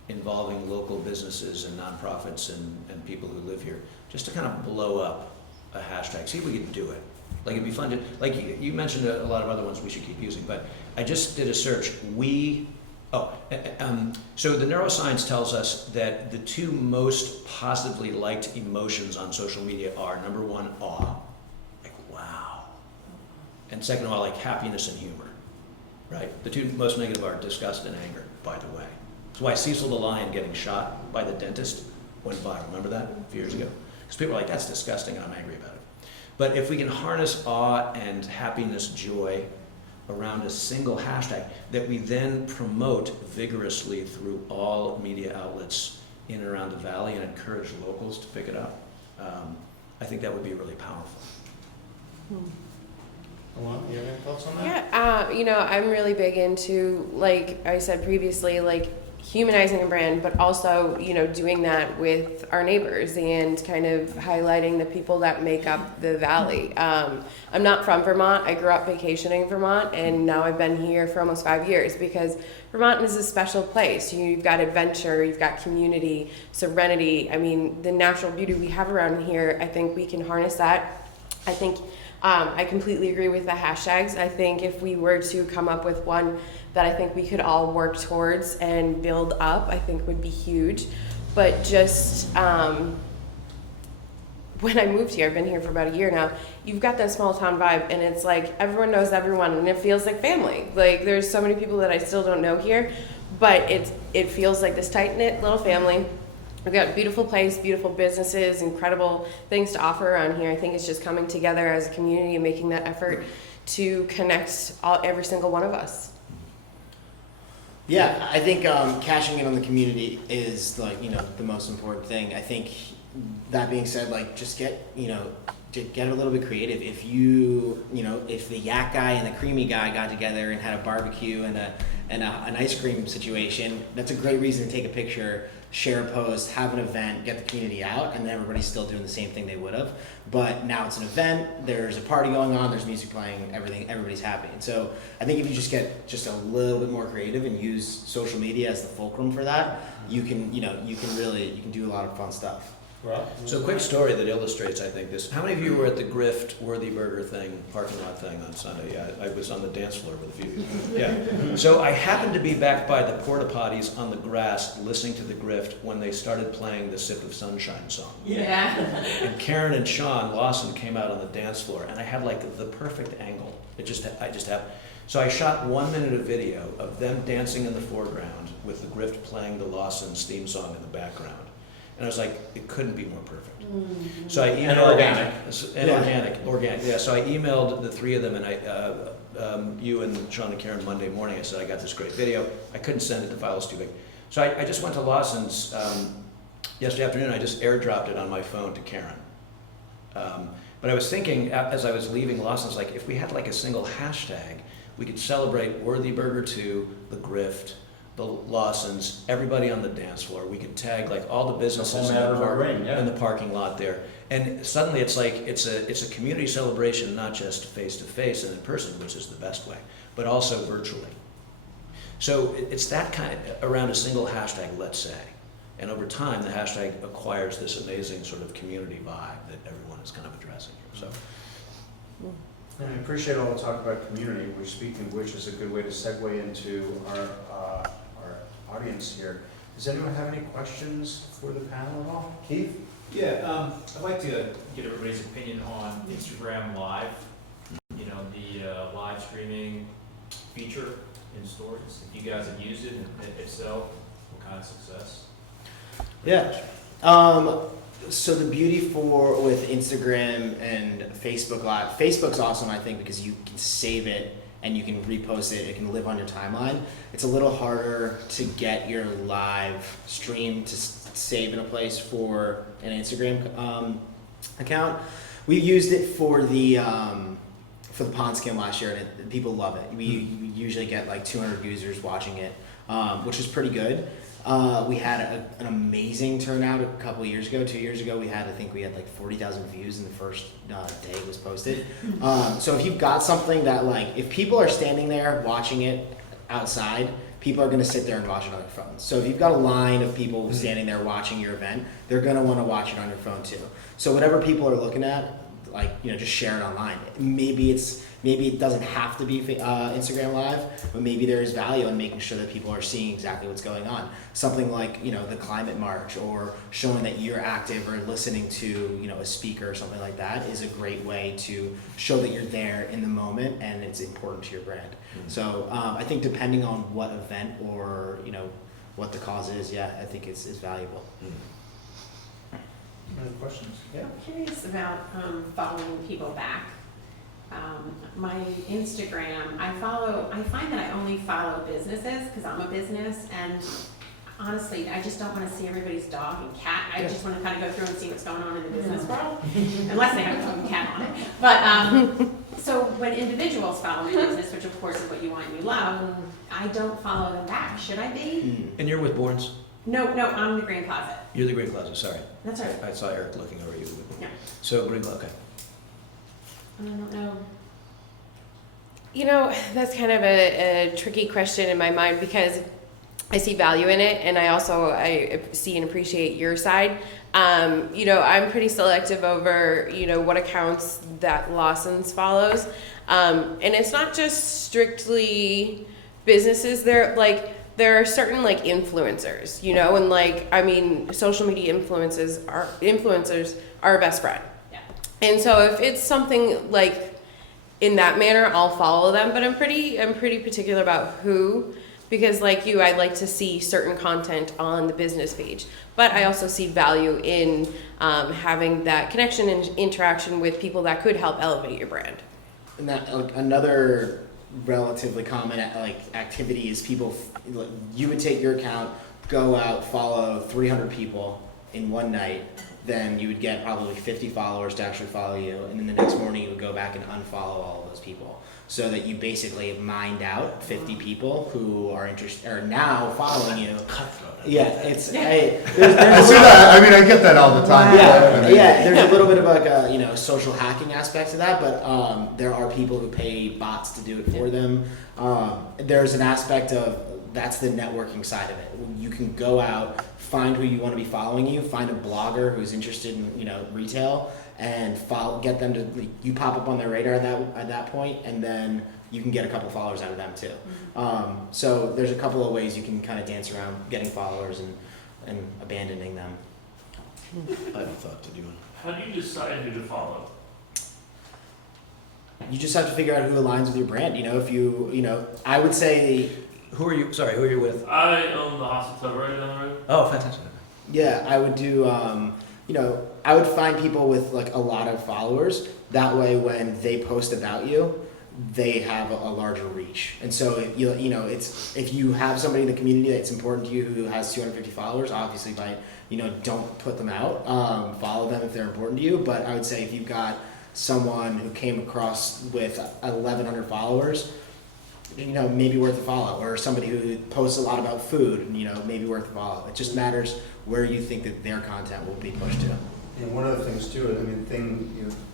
involving local businesses and nonprofits and people who live here, just to kind of blow up a hashtag, see if we could do it. Like it'd be fun to, like you mentioned a lot of other ones we should keep using, but I just did a search. So the neuroscience tells us that the two most positively liked emotions on social media are, number one, awe, like wow, and second of all, like happiness and humor, right? The two most negative are disgust and anger, by the way. That's why Cecil the lion getting shot by the dentist went viral. Remember that a few years ago? Because people were like, that's disgusting and I'm angry about it. But if we can harness awe and happiness, joy around a single hashtag that we then promote vigorously through all media outlets in and around the valley and encourage locals to pick it up, I think that would be really powerful. Alon, you have any thoughts on that? Yeah, I'm really big into, like I said previously, like humanizing a brand, but also, doing that with our neighbors and kind of highlighting the people that make up the valley. I'm not from Vermont. I grew up vacationing in Vermont, and now I've been here for almost 5 years because Vermont is a special place. You've got adventure, you've got community, serenity. I mean, the natural beauty we have around here, I think we can harness that. I think I completely agree with the hashtags. I think if we were to come up with one that I think we could all work towards and build up, I think would be huge. But just when I moved here, I've been here for about a year now, you've got that small town vibe, and it's like everyone knows everyone, and it feels like family. Like there's so many people that I still don't know here, but it feels like this tight-knit little family. We've got a beautiful place, beautiful businesses, incredible things to offer around here. I think it's just coming together as a community and making that effort to connect every single one of us. Yeah, I think cashing in on the community is the most important thing. I think that being said, just get a little bit creative. If if the yak guy and the creamy guy got together and had a barbecue and an ice cream situation, that's a great reason to take a picture, share a post, have an event, get the community out, and then everybody's still doing the same thing they would have. But now it's an event, there's a party going on, there's music playing, everybody's happy. And so I think if you just get just a little bit more creative and use social media as the fulcrum for that, you can do a lot of fun stuff. Rob? So a quick story that illustrates, I think, this. How many of you were at the Grift Worthy Burger thing, parking lot thing on Sunday? Yeah, I was on the dance floor with a few people. Yeah. So I happened to be back by the porta potties on the grass listening to the Grift when they started playing the Sip of Sunshine song. Yeah. And Karen and Sean Lawson came out on the dance floor, and I had the perfect angle. I just have. So I shot 1 minute of video of them dancing in the foreground with the Grift playing the Lawson's theme song in the background. And I was like, it couldn't be more perfect. So I emailed... And organic. And organic, yeah. So I emailed the three of them, and you and Sean and Karen Monday morning. I said, I got this great video. I couldn't send it, the file was too big. So I just went to Lawson's yesterday afternoon. I just airdropped it on my phone to Karen. But I was thinking, as I was leaving Lawson's, like, if we had like a single hashtag, we could celebrate Worthy Burger 2, the Grift, the Lawson's, everybody on the dance floor. We could tag like all the businesses in the parking lot there. And suddenly it's like, it's a community celebration, not just face to face and in person, which is the best way, but also virtually. So it's that kind of, around a single hashtag, let's say. And over time, the hashtag acquires this amazing sort of community vibe that everyone is kind of addressing here. So. And I appreciate all the talk about community, which, speaking of which, is a good way to segue into our audience here. Does anyone have any questions for the panel at all? Keith? Yeah, I'd like to get everybody's opinion on Instagram Live. You know, the live streaming feature in stores. If you guys have used it, and if so, what kind of success? Yeah. So the beauty with Instagram and Facebook Live, Facebook's awesome, I think, because you can save it and you can repost it. It can live on your timeline. It's a little harder to get your live stream to save in a place for an Instagram account. We used it for the pond skim last year, and people love it. We usually get like 200 users watching it, which is pretty good. We had an amazing turnout a couple of years ago. 2 years ago, we had like 40,000 views in the first day it was posted. So if you've got something that, like, if people are standing there watching it outside, people are going to sit there and watch it on their phones. So if you've got a line of people standing there watching your event, they're going to want to watch it on your phone too. So whatever people are looking at, like, you know, just share it online. Maybe it doesn't have to be Instagram Live, but maybe there is value in making sure that people are seeing exactly what's going on. Something like, you know, the climate march, or showing that you're active, or listening to, you know, a speaker or something like that is a great way to show that you're there in the moment and it's important to your brand. Mm-hmm. So I think depending on what event or, you know, what the cause is, yeah, I think it's valuable. Mm-hmm. Any questions? Yeah. I'm curious about following people back. My Instagram, I find that I only follow businesses because I'm a business, and honestly, I just don't want to see everybody's dog and cat. I just want to kind of go through and see what's going on in the business world, unless they have a dog and cat on it. But so when individuals follow my business, which of course is what you want and you love, I don't follow them back. Should I be? And you're with Bourne's? No, I'm the Green Closet. You're the Green Closet, sorry. That's right. I saw Eric looking over you. Yeah. So Green Closet, okay. I don't know. You know, that's kind of a tricky question in my mind, because I see value in it, and I see and appreciate your side. You know, I'm pretty selective over, you know, what accounts that Lawson's follows. And it's not just strictly businesses. There are certain, like, influencers, you know, and, like, I mean, social media influencers are our best friend. Yeah. And so if it's something like in that manner, I'll follow them, but I'm pretty particular about who, because like you, I'd like to see certain content on the business page, but I also see value in having that connection and interaction with people that could help elevate your brand. And that, like, another relatively common activity is people, you would take your account, go out, follow 300 people in one night, then you would get probably 50 followers to actually follow you, and then the next morning you would go back and unfollow all of those people, so that you basically mined out 50 people who are now following you. Yeah, it's I see that. I mean, I get that all the time. Yeah, there's a little bit of like a social hacking aspect to that, but there are people who pay bots to do it for them. There's an aspect of that's the networking side of it. You can go out, find who you want to be following you, find a blogger who's interested in retail, and get them to, you pop up on their radar at that point, and then you can get a couple followers out of them too. So there's a couple of ways you can kind of dance around getting followers and abandoning them. I have a thought to do. How do you decide who to follow? You just have to figure out who aligns with your brand. If I would say. Who are you? Sorry, who are you with? I own the hospital right down the road. Oh, fantastic. Yeah, I would do. I would find people with like a lot of followers. That way, when they post about you, they have a larger reach. And so you know, it's, if you have somebody in the community that's important to you who has 250 followers, obviously don't put them out. Follow them if they're important to you. But I would say if you've got someone who came across with 1,100 followers, maybe worth a follow, or somebody who posts a lot about food, maybe worth a follow. It just matters where you think that their content will be pushed to. And one of the things too,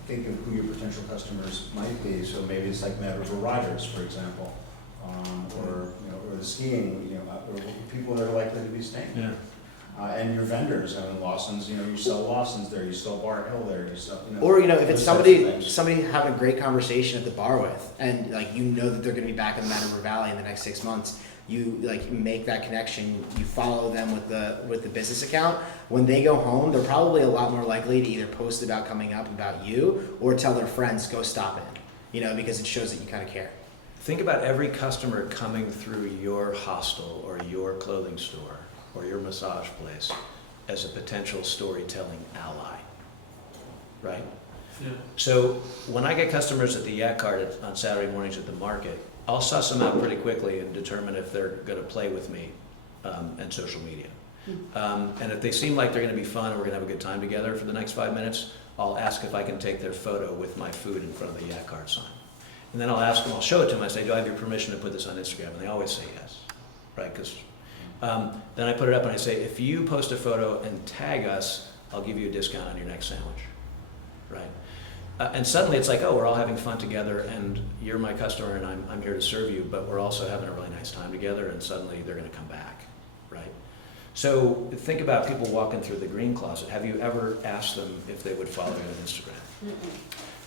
think of who your potential customers might be. So maybe it's like Mad River Riders, for example, or the skiing, or people that are likely to be staying. Yeah. And your vendors, Lawson's, you sell Lawson's there, you sell Bar Hill there, you sell, Or if it's those types of somebody things. having a great conversation at the bar with, and that they're going to be back in the Mad River Valley in the next 6 months, you make that connection. You follow them with the business account. When they go home, they're probably a lot more likely to either post about coming up about you or tell their friends, go stop in, because it shows that you kind of care. Think about every customer coming through your hostel or your clothing store or your massage place as a potential storytelling ally, right? Yeah. So when I get customers at the Yak Cart on Saturday mornings at the market, I'll suss them out pretty quickly and determine if they're going to play with me and social media. And if they seem like they're going to be fun and we're going to have a good time together for the next 5 minutes, I'll ask if I can take their photo with my food in front of the Yak Cart sign. And then I'll show it to them. I say, do I have your permission to put this on Instagram? And they always say yes, right? Because then I put it up and I say, if you post a photo and tag us, I'll give you a discount on your next sandwich, right? And suddenly it's like, oh, we're all having fun together and you're my customer and I'm here to serve you, but we're also having a really nice time together, and suddenly they're going to come back, right? So think about people walking through the green closet. Have you ever asked them if they would follow you on Instagram?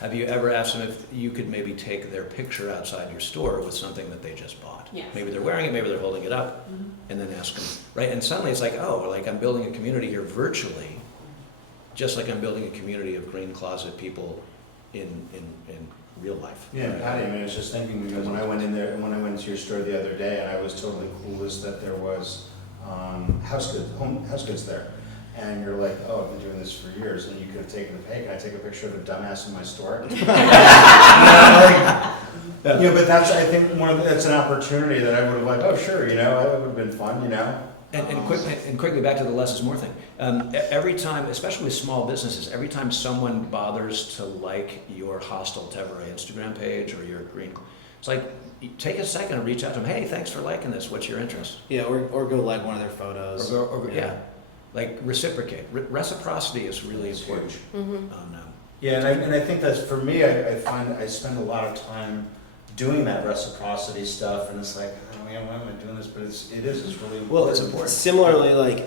Have you ever asked them if you could maybe take their picture outside your store with something that they just bought? Yes. Maybe they're wearing it, maybe they're holding it up, and then ask them, right? And suddenly it's like, oh, like I'm building a community here virtually, just like I'm building a community of green closet people in real life. Yeah, Patty, I was just thinking, when I went into your store the other day, and I was totally clueless that there was house goods there. And you're like, oh, I've been doing this for years, and you could have taken the, hey, can I take a picture of a dumbass in my store? But that's, I think, that's an opportunity that I would have like, oh, sure, it would have been fun, And quickly back to the less is more thing. Every time, especially with small businesses, every time someone bothers to like your Hostel Tevere Instagram page or your green, it's like, take a second and reach out to them. Hey, thanks for liking this. What's your interest? Yeah, or go like one of their photos. Yeah. Like reciprocate. Reciprocity is really It's important. huge. No. Yeah, and I think that's, for me, I find I spend a lot of time doing that reciprocity stuff, and it's like, oh man, why am I doing this? But it's really important. Well, it's important. Similarly, like,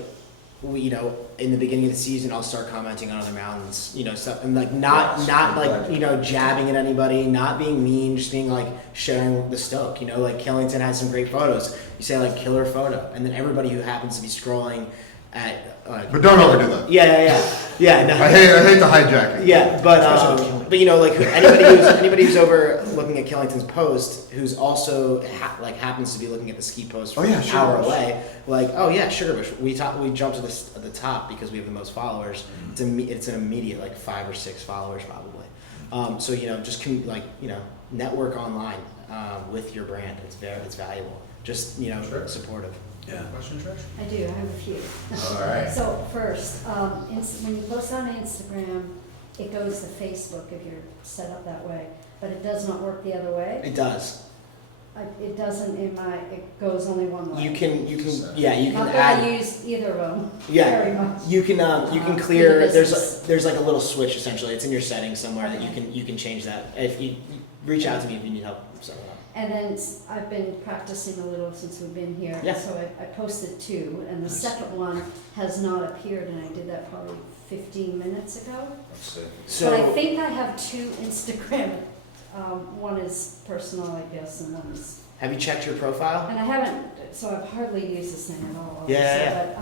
in the beginning of the season, I'll start commenting on other mountains, stuff, and like not like, jabbing at anybody, not being mean, just being like sharing the stoke, like Killington has some great photos. You say like killer photo, and then everybody who happens to be scrolling at, But don't overdo that. Yeah. No. I hate the hijacking. Yeah, but like anybody who's over looking at Killington's post, who's also happens to be looking at the ski post from an hour away, like, oh yeah, Sugarbush. We jumped to the top because we have the most followers. It's an immediate like 5 or 6 followers probably. So just network online with your brand. It's valuable. Just supportive. Yeah. Question, Trish? I do, I have a few. All right. So first, when you post on Instagram, it goes to Facebook if you're set up that way, but it does not work the other way. It does. It doesn't it goes only one way. You can Not that add. I use either of them Yeah, very much. you can For clear. the business. There's like a little switch essentially. It's in your settings somewhere that you can change that. If you reach out to me if you need help. And then I've been practicing a little since we've been here. Yeah. So I posted 2, and the second one has not appeared, and I did that probably 15 minutes ago. Let's see. So But I think I have 2 Instagram. One is personal, I guess, and one is. have you checked your profile? And I haven't, so I've hardly used this thing at all. Yeah.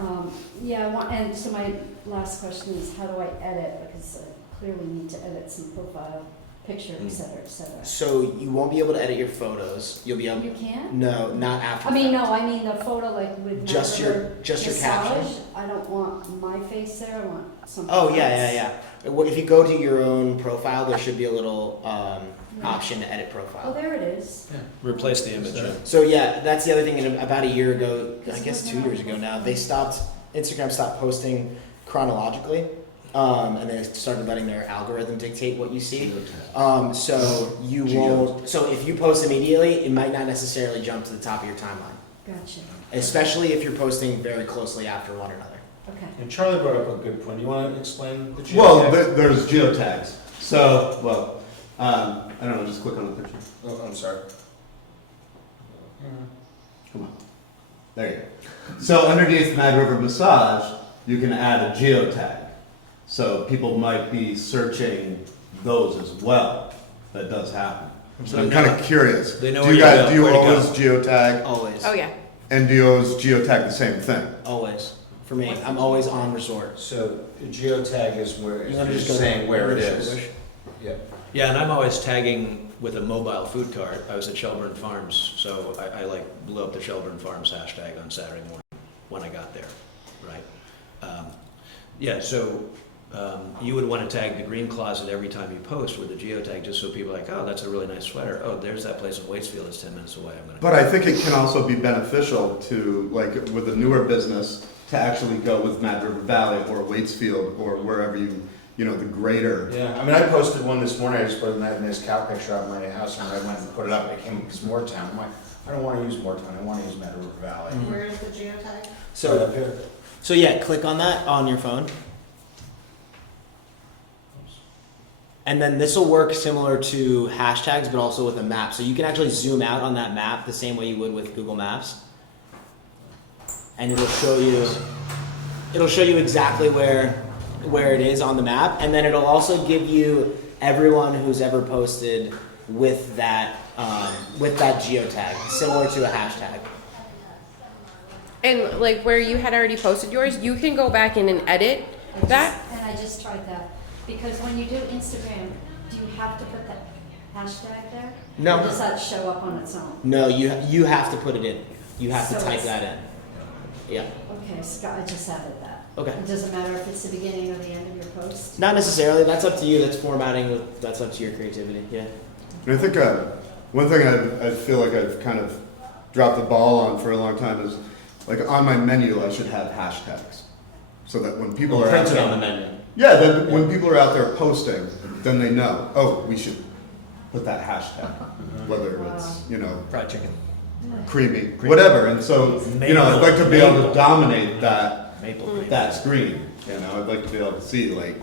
But and so my last question is, how do I edit? Because I clearly need to edit some profile picture, et cetera, et cetera. So you won't be able to edit your photos. You'll be able. You can? No, not after. I mean, the no, fact. I mean the photo like with Just your massage. caption. I don't want my face there, I want something Oh else. yeah. Well, if you go to your own profile, there should be a little option to edit Oh, profile. there it is. Replace the image. So yeah, that's the other thing. About a year ago, I guess 2 years ago now, Instagram stopped posting chronologically, and they started letting their algorithm dictate what you see. So you won't. So if you post immediately, it might not necessarily jump to the top of your timeline, Gotcha. especially if you're posting very closely after one another. Okay. And Charlie brought up a good point. You want to explain the geotag? Well, there's geotags. So, I don't know, just click on the picture. Oh, I'm sorry. Come on. There you go. So underneath Mad River Massage, you can add a geotag. So people might be searching those as well. That does happen. So I'm they kind know- of curious. they know do where you you guys go, do you where to go. always geotag? Always. Oh yeah. And do you always geotag the same thing? Always. For me, I'm always on resort. So geotag is where You wanna you're just go saying where it to is. Bush? Yeah. Yeah, and I'm always tagging with a mobile food cart. I was at Shelburne Farms, so I like blew up the Shelburne Farms hashtag on Saturday morning when I got there, right? Yeah, so you would want to tag the green closet every time you post with a geotag, just so people are like, oh, that's a really nice sweater. Oh, there's that place in Waitsfield that's 10 minutes away. I'm gonna. But I think it can also be beneficial to, like, with a newer business, to actually go with Mad River Valley or Waitsfield or wherever the greater. Yeah, I mean, I posted one this morning. I just put a nice cow picture out of my house, and I went and put it up. It came up as Moortown. I'm like, I don't want to use Moortown. I want to use Mad River Valley. Mhm. Where's the geotag? Right So, up here. so yeah, click on that on your phone. And then this will work similar to hashtags, but also with a map. So you can actually zoom out on that map the same way you would with Google Maps. And it'll show you exactly where it is on the map. And then it'll also give you everyone who's ever posted with that geotag, similar to a hashtag. And like where you had already posted yours, you can go back in and edit that. And I just tried that, because when you do Instagram, do you have to put that hashtag there? No. Or does that show up on its own? No, you have to put it in. You have to So type it's- that in. Yeah. Okay, Scott, I just added that. Okay. It doesn't matter if it's the beginning or the end of your post? Not necessarily. That's up to you. That's formatting. That's up to your creativity. Yeah. And I think one thing I feel like I've kind of dropped the ball on for a long time is, like, on my menu I should have hashtags, so that when people are out Printed there, on the menu. yeah, then when people are out there posting, then they know, oh, we should put that hashtag, whether it's Fried chicken. creamy, whatever. And so I'd like to be able to dominate Maple. that screen. I'd like to be able to see, like,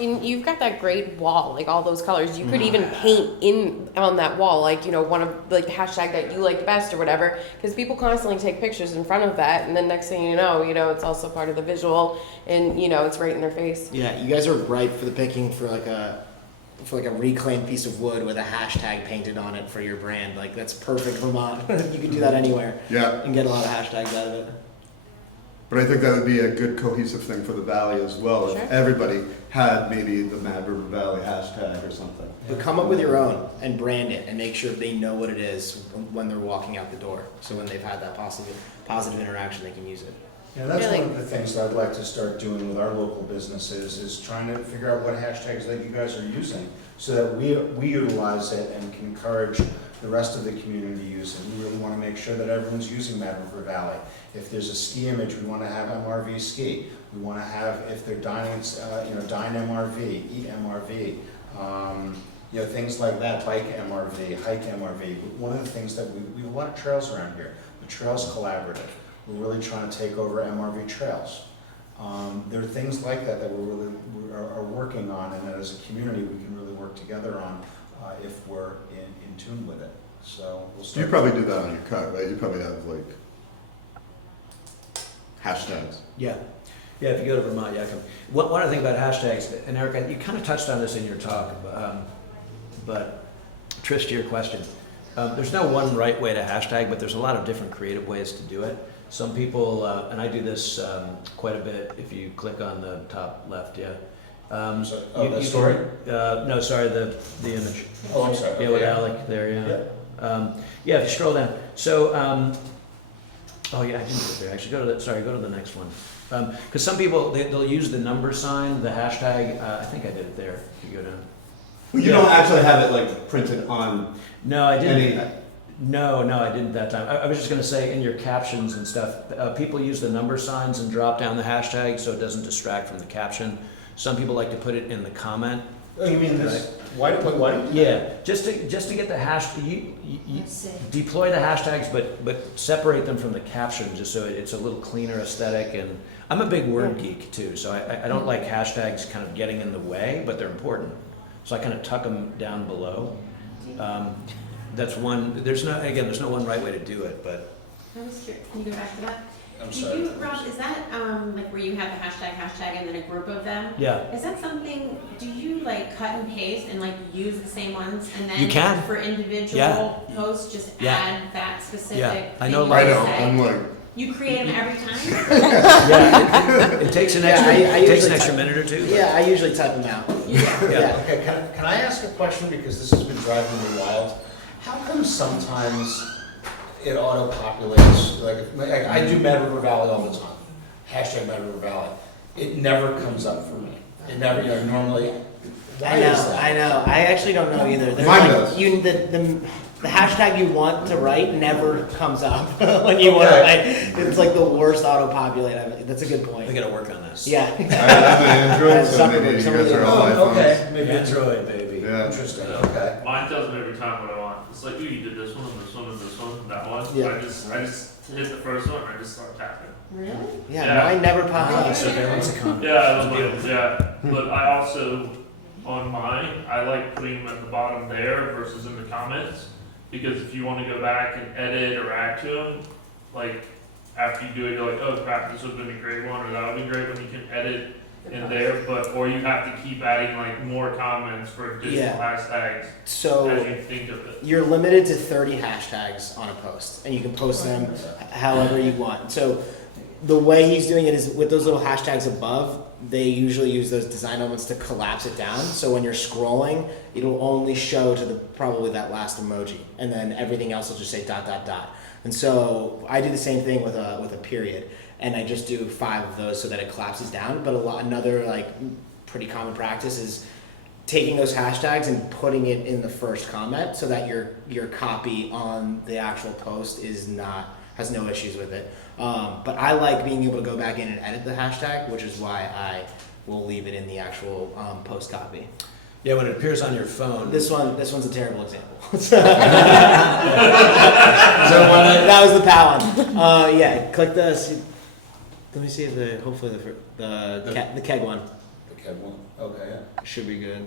And you've got that great wall, like all those colors. You could even paint in on that wall, like, one of like the hashtag that you liked best or whatever, because people constantly take pictures in front of that, and then next thing you know, it's also part of the visual, and it's right in their face. Yeah. You guys are ripe for the picking for like a reclaimed piece of wood with a hashtag painted on it for your brand. Like, that's perfect, Vermont. You could do that anywhere yeah. and get a lot of hashtags out of it. But I think that would be a good cohesive thing for the valley as well, Sure. if everybody had maybe the Mad River Valley hashtag or something. But come up with your own and brand it and make sure they know what it is when they're walking out the door. So when they've had that positive interaction, they can use it. Yeah, that's Really? one of the things that I'd like to start doing with our local businesses, is trying to figure out what hashtags that you guys are using, so that we utilize it and can encourage the rest of the community to use it. We really want to make sure that everyone's using Mad River Valley. If there's a ski image, we want to have MRV ski. We want to have, if they're dining, dine MRV, eat MRV. Things like that, bike MRV, hike MRV. One of the things that we have a lot of trails around here. The Trails Collaborative. We're really trying to take over MRV trails. There are things like that we really are working on, and that as a community we can really work together on if we're in tune with it. So we'll start. You probably do that on your cut, right? You probably have, like, hashtags. Yeah. Yeah, if you go to Vermont, yeah. One other thing about hashtags, and Erica, you kind of touched on this in your talk, but Trish, to your question, there's no one right way to hashtag, but there's a lot of different creative ways to do it. Some people, and I do this quite a bit, if you click on the top left, sorry. Oh, the story? No, sorry, the image. Oh, I'm sorry. Yeah, with Okay. Alec there, yeah. Yeah, if you scroll down. So, oh yeah, I didn't put it there. Actually, go to the next one. Because some people, they'll use the number sign, the hashtag, I think I did it there, if you go down. You don't actually have it like printed on No, I didn't. any. No, I didn't that time. I was just gonna say in your captions and stuff, people use the number signs and drop down the hashtag so it doesn't distract from the caption. Some people like to put it in the comment. Oh, you mean this? Why do you? Yeah, just to get the hash, you Let's see. deploy the hashtags, but separate them from the caption just so it's a little cleaner aesthetic. And I'm a big word geek too, so I don't like hashtags kind of getting in the way, but they're important. So I kind of tuck them down below. That's one. There's no one right way to do it, but I was curious, can you go back to that? I'm Do sorry. you, Rob, is that, like where you have the hashtag, and then a group of them? yeah. Is that something, do you like cut and paste and like use the same ones and then You can. for individual Yeah. posts, just Yeah. add that specific Yeah, I thing know, you I like- know. say? I'm like, You create them every time? Yeah, it takes an Yeah, extra. I It takes usually an extra type- minute or two. Yeah, I usually type them out. Yeah. Okay, can I ask a question, because this has been driving me wild? How come sometimes it auto-populates, like I do Mad River Valley all the time, hashtag Mad River Valley. It never comes up for me. It never, normally, why I know, is that? I know. I actually don't know either. There's Mine like, does. The hashtag you want to write never comes up when you want to write. It's like the worst auto-populate. That's a good We point. gotta work on this. Yeah. I have an Android, so Zuckerberg, maybe you somebody- guys are all Oh, iPhones. okay, maybe it's Android, baby. Yeah. interesting, okay. Mine tells me every time what I want. It's like, ooh, you did this one and this one and this one and that one. Yeah. I just hit the first one and I just start tapping. Really? Yeah, Yeah. mine never pops up. Surveillance account. Yeah, I love it. Yeah, but I also on mine I like putting them at the bottom there versus in the comments because if you want to go back and edit or add to them, like after you do it, you're like, oh crap, this would have been a great one or that would be great when you can edit in there, but or you have to keep adding like more comments for additional hashtags So as you think of it. you're limited to 30 hashtags on a post, and you can post them however you want. So the way he's doing it is with those little hashtags above, they usually use those design elements to collapse it down. So when you're scrolling, it'll only show to probably that last emoji, and then everything else will just say ... And so I do the same thing with a period, and I just do 5 of those so that it collapses down. But another like pretty common practice is taking those hashtags and putting it in the first comment so that your copy on the actual post has no issues with it. But I like being able to go back in and edit the hashtag, which is why I will leave it in the actual post copy. Yeah, when it appears on your phone. This one's a terrible example. Is that one that- That was the PAL one. Yeah, click the. Let me see if hopefully the keg one The keg one, okay, yeah. should be good.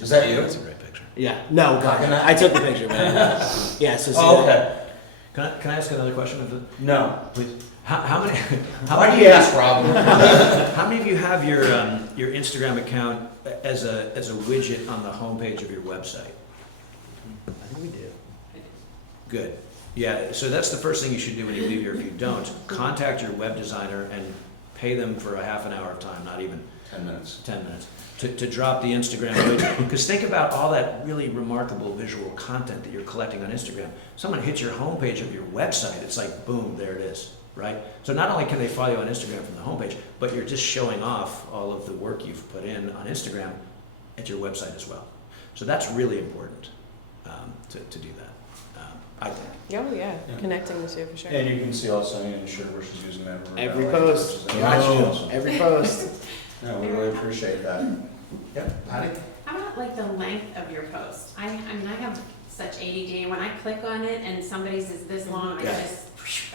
Is that you? That's a great picture. Yeah. No, God, Coconut? I took the picture, man. Yeah. So. See Oh, that? okay. Can I ask another question? No. Please. How many? Why do you ask, Rob? How many of you have your Instagram account as a widget on the homepage of your website? I think we do. Good. Yeah, so that's the first thing you should do when you leave here. If you don't, contact your web designer and pay them for a half an hour of time, not even 10 minutes. 10 minutes, to drop the Instagram widget. Because think about all that really remarkable visual content that you're collecting on Instagram. Someone hits your homepage of your website, it's like, boom, there it is, right? So not only can they follow you on Instagram from the homepage, but you're just showing off all of the work you've put in on Instagram at your website as well. So that's really important to do that, I think. Oh, yeah, Yeah. connecting the two for sure. And you can see also in the shirt where she's using that. Every post. Gotcha. Every post. No, we really appreciate that. Yep, Patty? How about like the length of your post? I mean, I have such ADD, when I click on it and somebody's is this long, Yeah.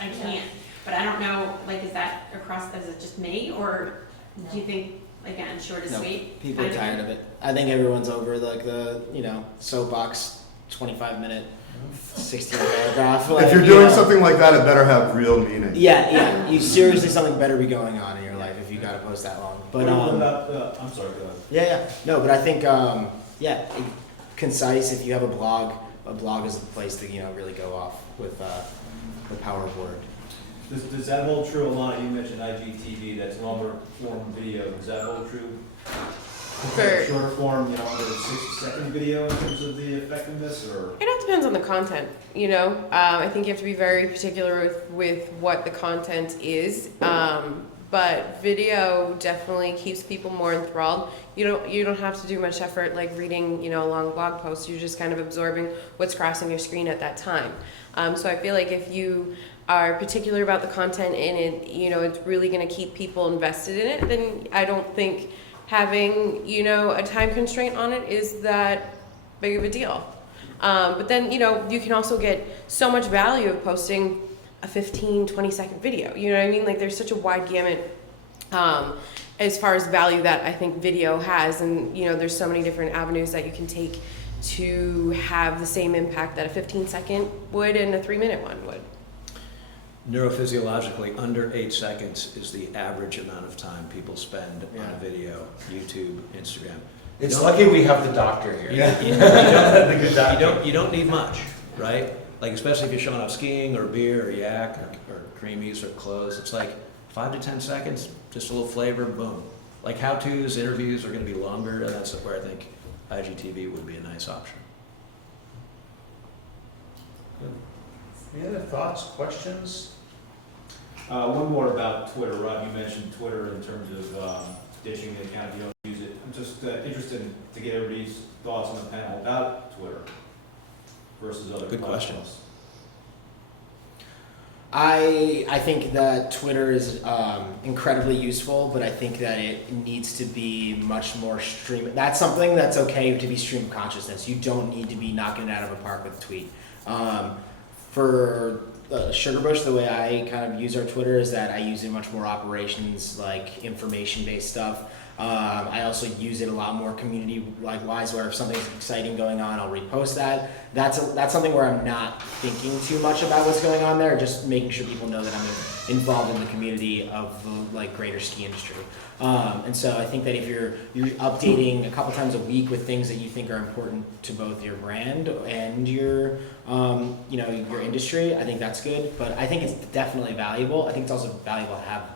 I can't. But I don't know, like, is it just me, or do you think, again, short and No, sweet? people are kind tired of it. I think everyone's over like the soapbox 25-minute 16 paragraph. Like, If you're doing something like that, it better have real meaning. Yeah. You seriously, something better be going on in your life if you got to post that long. But I'm sorry, go ahead. yeah. No, but I think concise. If you have a blog is the place to really go off with the power of word. Does that hold true, Alana? You mentioned IGTV, that's longer form video. Does that hold true? For- Short form, under 60-second video in terms of the effectiveness, or? It all depends on the content, you know. I think you have to be very particular with what the content is. But video definitely keeps people more enthralled. You don't have to do much effort like reading, a long blog post. You're just kind of absorbing what's crossing your screen at that time. So I feel like if you are particular about the content and it's really going to keep people invested in it, then I don't think having, a time constraint on it is that big of a deal. But then, you can also get so much value of posting a 15, 20-second video. You know what I mean? Like, there's such a wide gamut as far as value that I think video has. And, there's so many different avenues that you can take to have the same impact that a 15-second would and a 3-minute one would. Neurophysiologically, under 8 seconds is the average amount of time people spend on a video, YouTube, Instagram. It's lucky we have the doctor here. You don't need much, right? Like, especially if you're showing off skiing or beer or yak or creamies or clothes, it's like 5 to 10 seconds, just a little flavor, boom. Like, how-tos, interviews are going to be longer, and that's where I think IGTV would be a nice option. Good. Any other thoughts, questions? One more about Twitter. Rob, you mentioned Twitter in terms of ditching the account if you don't use it. I'm just interested to get everybody's thoughts on the panel about Twitter versus other Good question. platforms. I think that Twitter is incredibly useful, but I think that it needs to be much more stream. That's something that's okay to be stream of consciousness. You don't need to be knocking it out of a park with a tweet. For Sugarbush, the way I kind of use our Twitter is that I use it much more operations, like information-based stuff. I also use it a lot more community-wise, where if something's exciting going on, I'll repost that. That's something where I'm not thinking too much about what's going on there, just making sure people know that I'm involved in the community of the greater ski industry. And so I think that if you're updating a couple times a week with things that you think are important to both your brand and your your industry, I think that's good. But I think it's definitely valuable. I think it's also valuable to have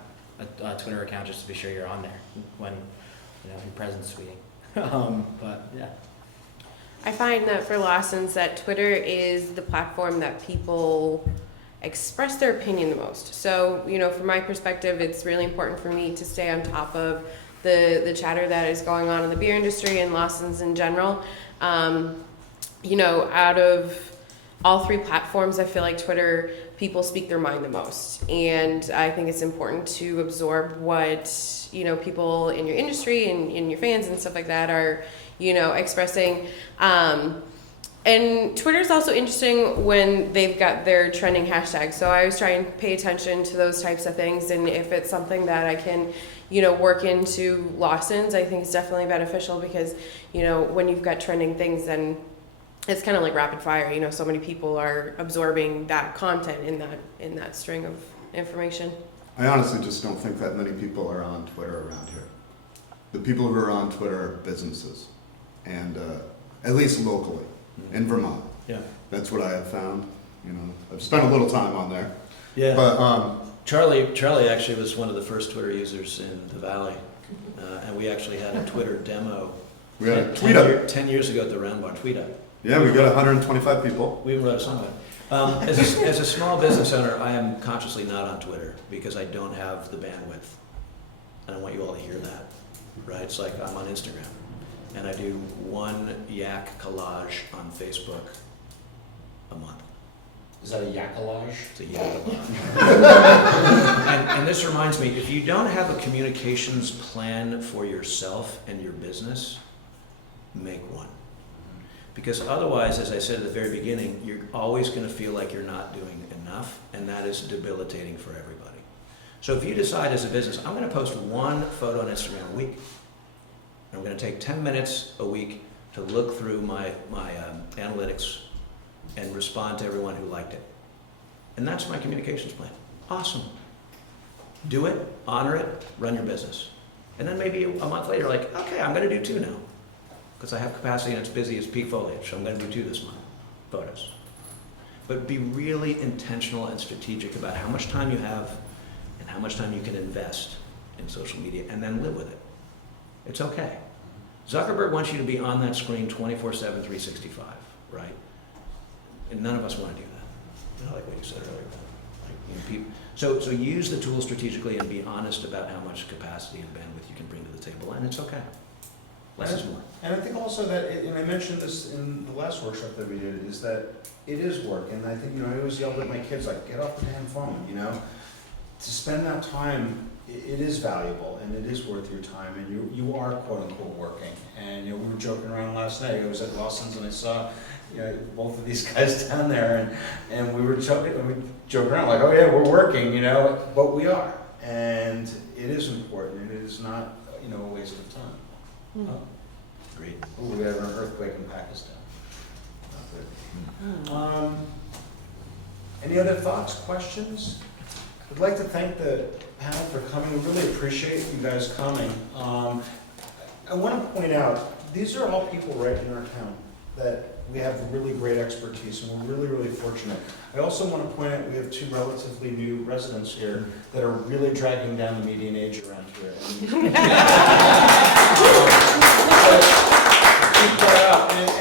a Twitter account just to be sure you're on there when your president's tweeting. But yeah. I find that for Lawson's that Twitter is the platform that people express their opinion the most. So, from my perspective, it's really important for me to stay on top of the chatter that is going on in the beer industry and Lawson's in general. Out of all 3 platforms, I feel like Twitter, people speak their mind the most. And I think it's important to absorb what, people in your industry and in your fans and stuff like that are, expressing. And Twitter's also interesting when they've got their trending hashtags. So I always try and pay attention to those types of things. And if it's something that I can, work into Lawson's, I think it's definitely beneficial because, when you've got trending things, then it's kind of like rapid fire. So many people are absorbing that content in that string of information. I honestly just don't think that many people are on Twitter around here. The people who are on Twitter are businesses, and at least locally in Vermont. Yeah. That's what I have found. I've spent a little time on there. Yeah. But Charlie actually was one of the first Twitter users in the Valley, and we actually had a Twitter demo. We had a tweet up 10 years ago at the Round Bar Tweet Up. Yeah, we got 125 people. We even wrote a song about it. As a small business owner, I am consciously not on Twitter because I don't have the bandwidth, and I want you all to hear that, right? It's like I'm on Instagram, and I do one yak collage on Facebook a month. Is that a yakalage? It's a yak collage. and this reminds me, if you don't have a communications plan for yourself and your business, make one. Because otherwise, as I said at the very beginning, you're always going to feel like you're not doing enough, and that is debilitating for everybody. So if you decide as a business, I'm going to post one photo on Instagram a week, and I'm going to take 10 minutes a week to look through my analytics and respond to everyone who liked it. And that's my communications plan. Awesome. Do it, honor it, run your business. And then maybe a month later, like, okay, I'm going to do 2 now. Because I have capacity and it's busy as peak foliage, so I'm going to do 2 this month, photos. but be really intentional and strategic about how much time you have and how much time you can invest in social media, and then live with it. It's okay. Zuckerberg wants you to be on that screen 24/7, 365, right? And none of us want to do that. I like what you said earlier. So use the tool strategically and be honest about how much capacity and bandwidth you can bring to the table, and it's okay. Less is more. And I think also that, and I mentioned this in the last workshop that we did, is that it is work. And I think, I always yelled at my kids, like, get off the damn phone, To spend that time, it is valuable and it is worth your time, and you are quote unquote working. And we were joking around last night. I was at Lawson's and I saw both of these guys down there, and we were joking around like, oh yeah, we're working, but we are, and it is important, and it is not a waste of time. Great. Ooh, we have an earthquake in Pakistan. Not good. Any other thoughts, questions? I'd like to thank the panel for coming. We really appreciate you guys coming. I want to point out, these are all people right in our town that we have really great expertise, and we're really, really fortunate. I also want to point out we have 2 relatively new residents here that are really dragging down the median age around here.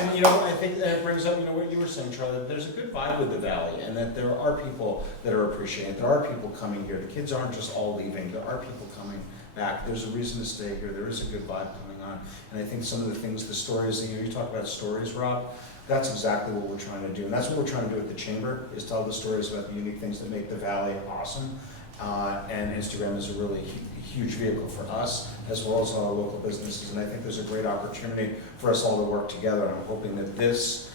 And I think that brings up, what you were saying, Charlie, that there's a good vibe with the valley, and that there are people that are appreciating it. There are people coming here. The kids aren't just all leaving. There are people coming back. There's a reason to stay here. There is a good vibe coming on. And I think some of the things, the stories, you talk about stories, Rob, that's exactly what we're trying to do. And that's what we're trying to do at the Chamber, is tell the stories about the unique things that make the valley awesome. And Instagram is a really huge vehicle for us, as well as all our local businesses. And I think there's a great opportunity for us all to work together. And I'm hoping that this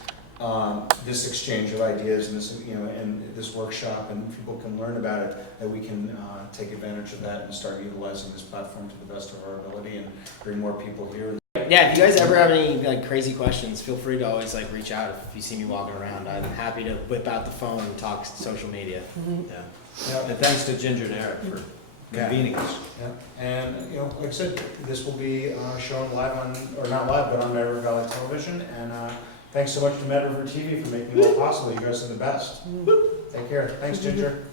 exchange of ideas and this workshop, and people can learn about it, that we can take advantage of that and start utilizing this platform to the best of our ability and bring more people here. Yeah, if you guys ever have any crazy questions, feel free to always reach out if you see me walking around. I'm happy to whip out the phone and talk social media. Yeah. And thanks to Ginger and Eric for convening us. Yeah. And like I said, this will be shown live not live, but on Mad River Valley Television. And thanks so much to Mad River TV for making it all possible. You guys are the best. Take care. Thanks, Ginger.